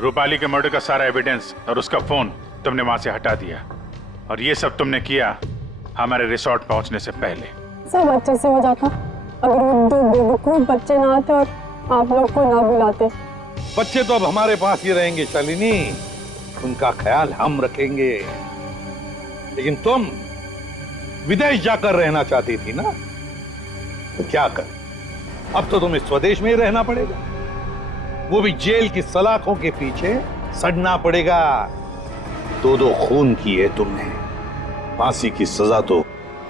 रूपाली के मर्डर का सारा एविडेंस और उसका फोन तुमने वहां से हटा दिया, और ये सब तुमने किया हमारे रिसोर्ट पहुंचने से पहले। सब अच्छे से हो जाता अगर वो 2 बेवकूफ बच्चे ना आते और आप लोग को ना बुलाते। बच्चे तो अब हमारे पास ही रहेंगे शालिनी, उनका ख्याल हम रखेंगे। लेकिन तुम विदेश जाकर रहना चाहती थी ना, तो क्या कर, अब तो तुम्हें स्वदेश में ही रहना पड़ेगा, वो भी जेल की सलाखों के पीछे सड़ना पड़ेगा। 2 खून किए तुमने, फांसी की सजा तो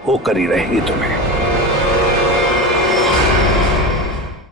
होकर ही रहेगी तुम्हें।